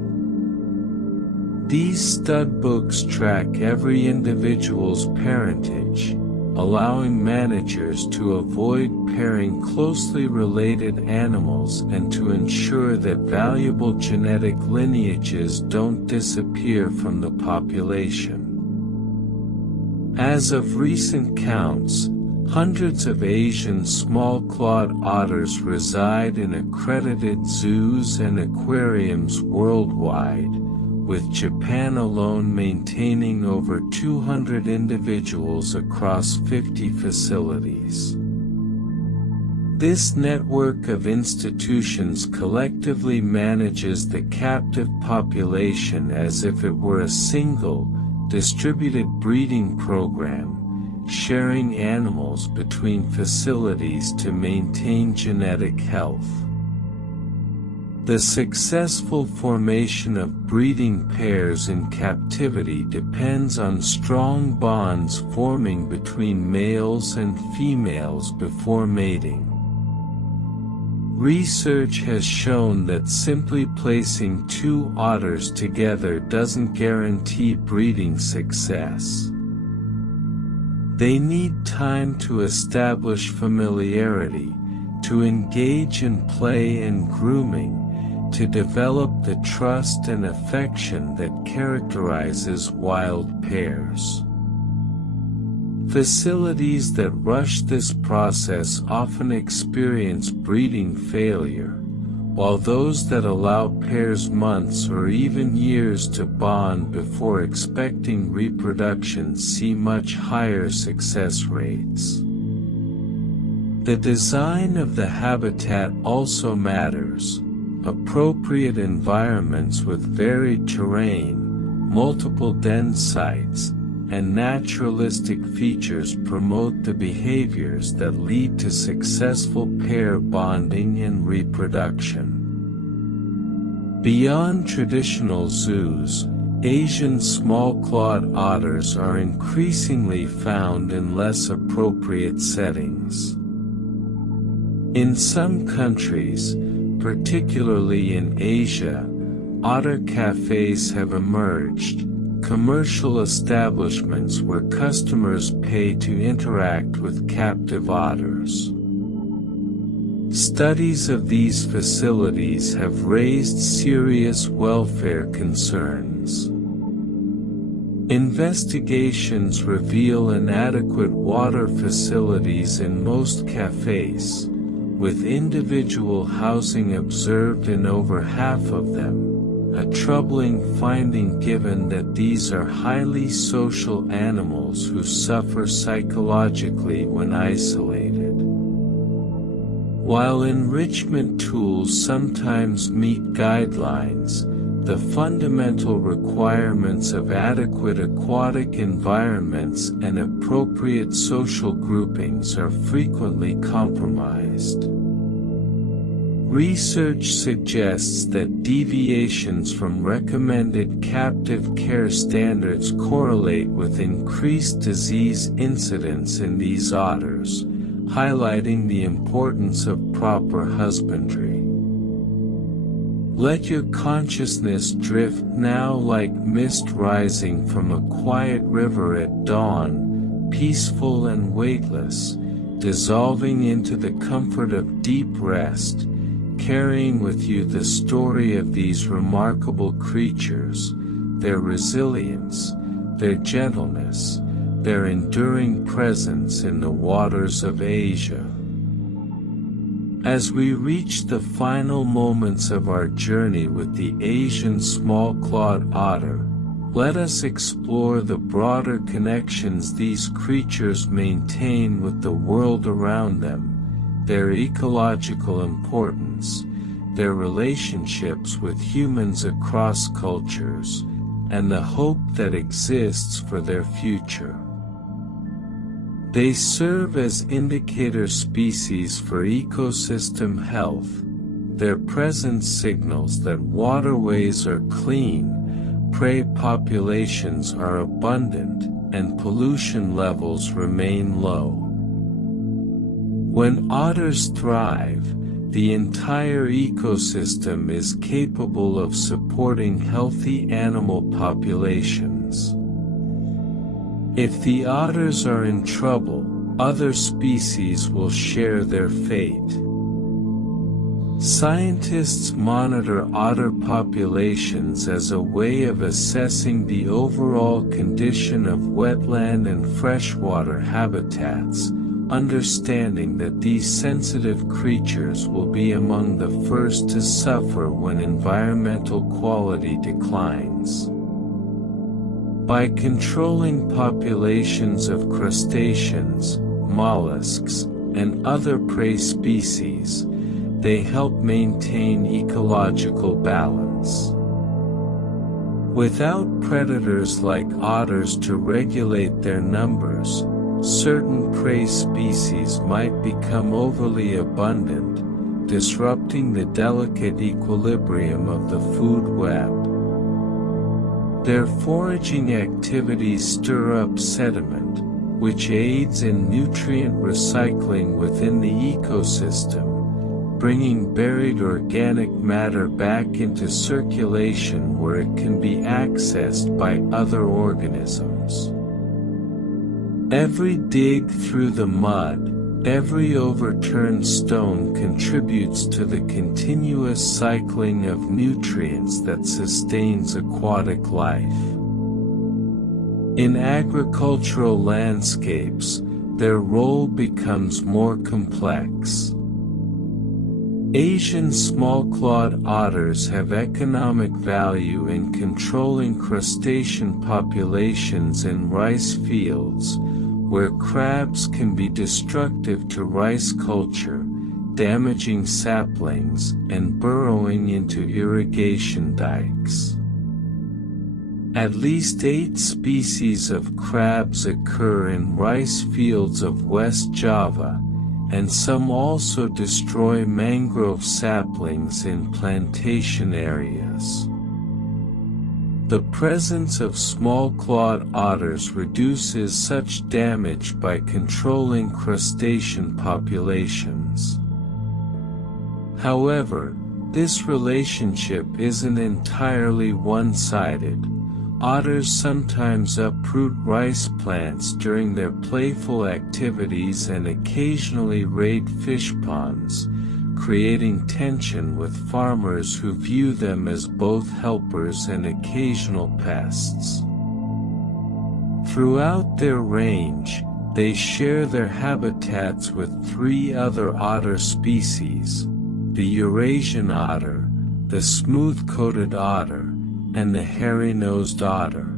These stud books track every individual's parentage, allowing managers to avoid pairing closely related animals and to ensure that valuable genetic lineages don't disappear from the population. As of recent counts, hundreds of Asian small-clawed otters reside in accredited zoos and aquariums worldwide, with Japan alone maintaining over 200 individuals across 50 facilities. This network of institutions collectively manages the captive population as if it were a single, distributed breeding program, sharing animals between facilities to maintain genetic health. The successful formation of breeding pairs in captivity depends on strong bonds forming between males and females before mating. Research has shown that simply placing two otters together doesn't guarantee breeding success. They need time to establish familiarity, to engage in play and grooming, to develop the trust and affection that characterizes wild pairs. Facilities that rush this process often experience breeding failure, while those that allow pairs months or even years to bond before expecting reproduction see much higher success rates. The design of the habitat also matters. Appropriate environments with varied terrain, multiple den sites, and naturalistic features promote the behaviors that lead to successful pair bonding and reproduction. Beyond traditional zoos, Asian small-clawed otters are increasingly found in less appropriate settings. In some countries, particularly in Asia, otter cafes have emerged, commercial establishments where customers pay to interact with captive otters. Studies of these facilities have raised serious welfare concerns. Investigations reveal inadequate water facilities in most cafes, with individual housing observed in over half of them, a troubling finding given that these are highly social animals who suffer psychologically when isolated. While enrichment tools sometimes meet guidelines, the fundamental requirements of adequate aquatic environments and appropriate social groupings are frequently compromised. Research suggests that deviations from recommended captive care standards correlate with increased disease incidence in these otters, highlighting the importance of proper husbandry. Let your consciousness drift now like mist rising from a quiet river at dawn, peaceful and weightless, dissolving into the comfort of deep rest, carrying with you the story of these remarkable creatures, their resilience, their gentleness, their enduring presence in the waters of Asia. As we reach the final moments of our journey with the Asian small-clawed otter, let us explore the broader connections these creatures maintain with the world around them, their ecological importance, their relationships with humans across cultures, and the hope that exists for their future. They serve as indicator species for ecosystem health, their presence signals that waterways are clean, prey populations are abundant, and pollution levels remain low. When otters thrive, the entire ecosystem is capable of supporting healthy animal populations. If the otters are in trouble, other species will share their fate. Scientists monitor otter populations as a way of assessing the overall condition of wetland and freshwater habitats, understanding that these sensitive creatures will be among the first to suffer when environmental quality declines. By controlling populations of crustaceans, mollusks, and other prey species, they help maintain ecological balance. Without predators like otters to regulate their numbers, certain prey species might become overly abundant, disrupting the delicate equilibrium of the food web. Their foraging activities stir up sediment, which aids in nutrient recycling within the ecosystem, bringing buried organic matter back into circulation where it can be accessed by other organisms. Every dig through the mud, every overturned stone contributes to the continuous cycling of nutrients that sustains aquatic life. In agricultural landscapes, their role becomes more complex. Asian small-clawed otters have economic value in controlling crustacean populations in rice fields, where crabs can be destructive to rice culture, damaging saplings and burrowing into irrigation dikes. At least 8 species of crabs occur in rice fields of West Java, and some also destroy mangrove saplings in plantation areas. The presence of small-clawed otters reduces such damage by controlling crustacean populations. However, this relationship isn't entirely one-sided. Otters sometimes uproot rice plants during their playful activities and occasionally raid fish ponds, creating tension with farmers who view them as both helpers and occasional pests. Throughout their range, they share their habitats with 3 other otter species: the Eurasian otter, the smooth-coated otter, and the hairy-nosed otter.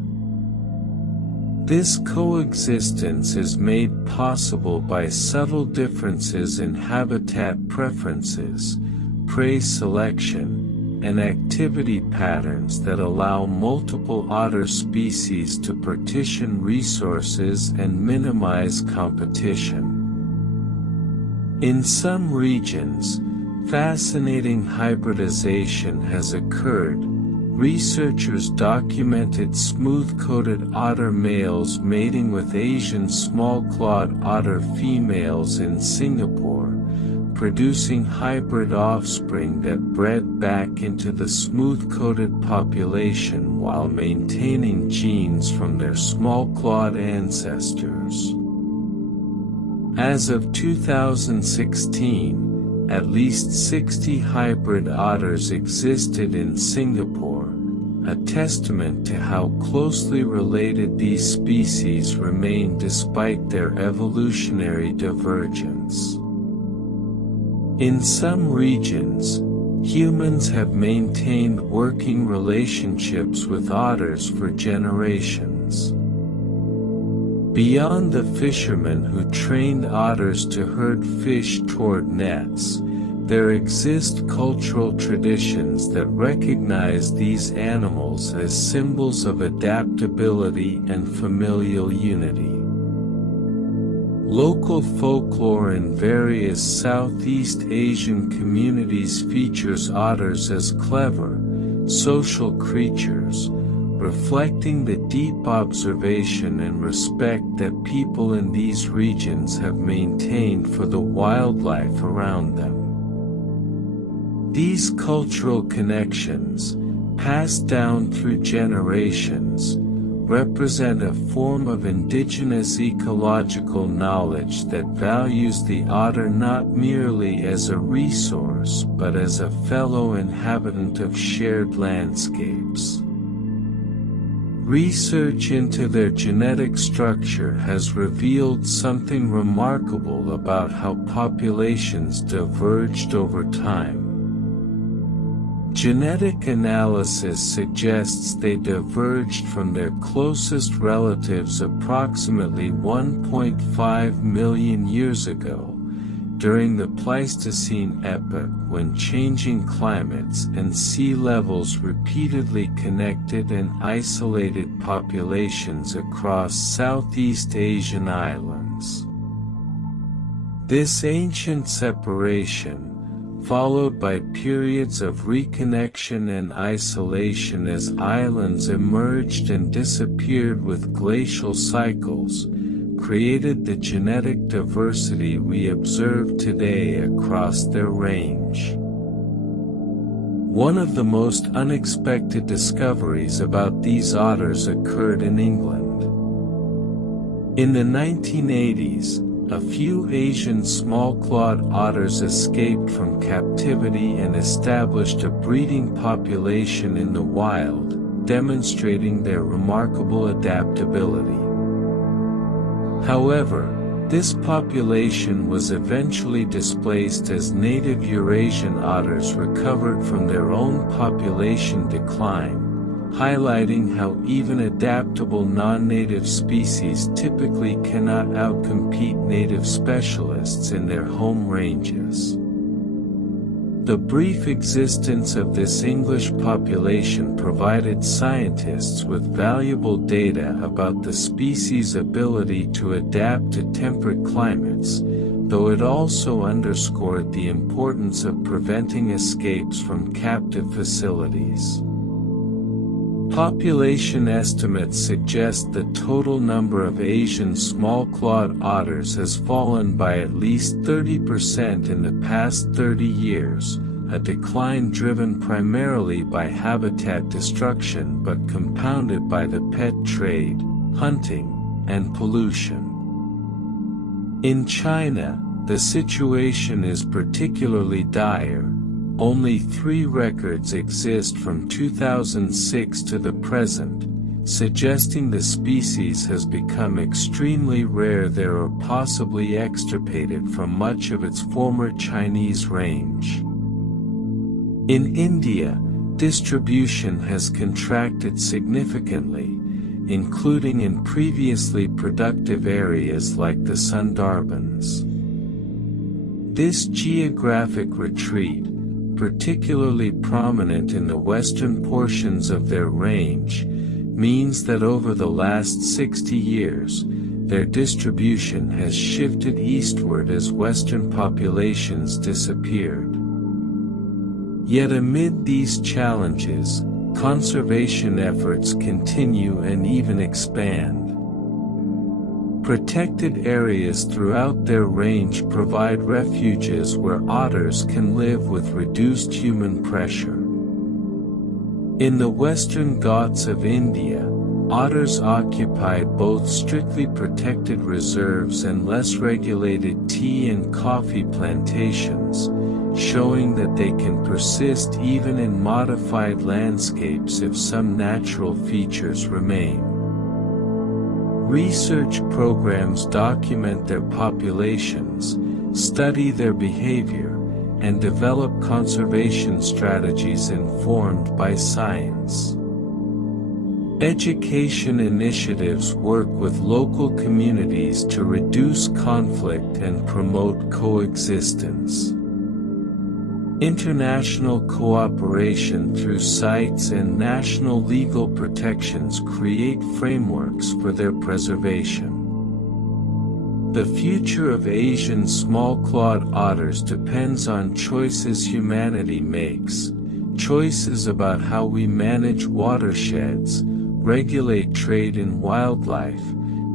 This coexistence is made possible by subtle differences in habitat preferences, prey selection, and activity patterns that allow multiple otter species to partition resources and minimize competition. In some regions, fascinating hybridization has occurred. Researchers documented smooth-coated otter males mating with Asian small-clawed otter females in Singapore, producing hybrid offspring that bred back into the smooth-coated population while maintaining genes from their small-clawed ancestors. As of 2016, at least 60 hybrid otters existed in Singapore, a testament to how closely related these species remain despite their evolutionary divergence. In some regions, humans have maintained working relationships with otters for generations. Beyond the fishermen who trained otters to herd fish toward nets, there exist cultural traditions that recognize these animals as symbols of adaptability and familial unity. Local folklore in various Southeast Asian communities features otters as clever, social creatures, reflecting the deep observation and respect that people in these regions have maintained for the wildlife around them. These cultural connections, passed down through generations, represent a form of indigenous ecological knowledge that values the otter not merely as a resource but as a fellow inhabitant of shared landscapes. Research into their genetic structure has revealed something remarkable about how populations diverged over time. Genetic analysis suggests they diverged from their closest relatives approximately 1.5 million years ago, during the Pleistocene epoch when changing climates and sea levels repeatedly connected and isolated populations across Southeast Asian islands. This ancient separation, followed by periods of reconnection and isolation as islands emerged and disappeared with glacial cycles, created the genetic diversity we observe today across their range. One of the most unexpected discoveries about these otters occurred in England. In the 1980s, a few Asian small-clawed otters escaped from captivity and established a breeding population in the wild, demonstrating their remarkable adaptability. However, this population was eventually displaced as native Eurasian otters recovered from their own population decline, highlighting how even adaptable non-native species typically cannot outcompete native specialists in their home ranges. The brief existence of this English population provided scientists with valuable data about the species' ability to adapt to temperate climates, though it also underscored the importance of preventing escapes from captive facilities. Population estimates suggest the total number of Asian small-clawed otters has fallen by at least 30% in the past 30 years, a decline driven primarily by habitat destruction but compounded by the pet trade, hunting, and pollution. In China, the situation is particularly dire. Only 3 records exist from 2006 to the present, suggesting the species has become extremely rare there or possibly extirpated from much of its former Chinese range. In India, distribution has contracted significantly, including in previously productive areas like the Sundarbans. This geographic retreat, particularly prominent in the western portions of their range, means that over the last 60 years, their distribution has shifted eastward as western populations disappeared. Yet amid these challenges, conservation efforts continue and even expand. Protected areas throughout their range provide refuges where otters can live with reduced human pressure. In the western Ghats of India, otters occupy both strictly protected reserves and less regulated tea and coffee plantations, showing that they can persist even in modified landscapes if some natural features remain. Research programs document their populations, study their behavior, and develop conservation strategies informed by science. Education initiatives work with local communities to reduce conflict and promote coexistence. International cooperation through sites and national legal protections create frameworks for their preservation. The future of Asian small-clawed otters depends on choices humanity makes, choices about how we manage watersheds, regulate trade in wildlife,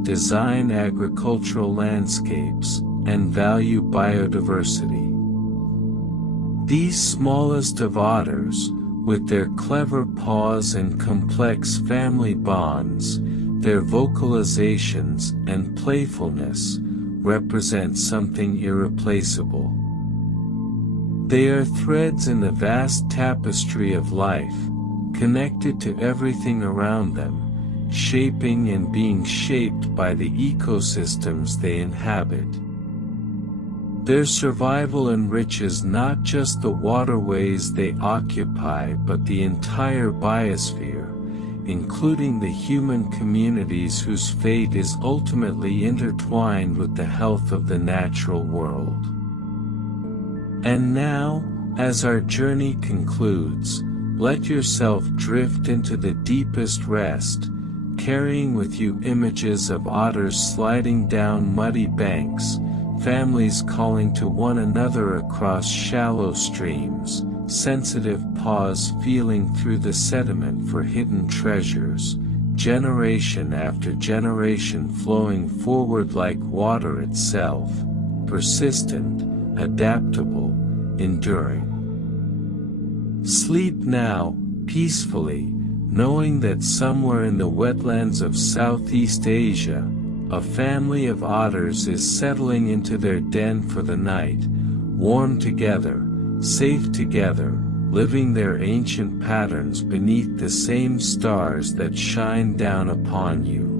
design agricultural landscapes, and value biodiversity. These smallest of otters, with their clever paws and complex family bonds, their vocalizations and playfulness, represent something irreplaceable. They are threads in the vast tapestry of life, connected to everything around them, shaping and being shaped by the ecosystems they inhabit. Their survival enriches not just the waterways they occupy but the entire biosphere, including the human communities whose fate is ultimately intertwined with the health of the natural world. And now, as our journey concludes, let yourself drift into the deepest rest, carrying with you images of otters sliding down muddy banks, families calling to one another across shallow streams, sensitive paws feeling through the sediment for hidden treasures, generation after generation flowing forward like water itself, persistent, adaptable, enduring. Sleep now, peacefully, knowing that somewhere in the wetlands of Southeast Asia, a family of otters is settling into their den for the night, warm together, safe together, living their ancient patterns beneath the same stars that shine down upon you.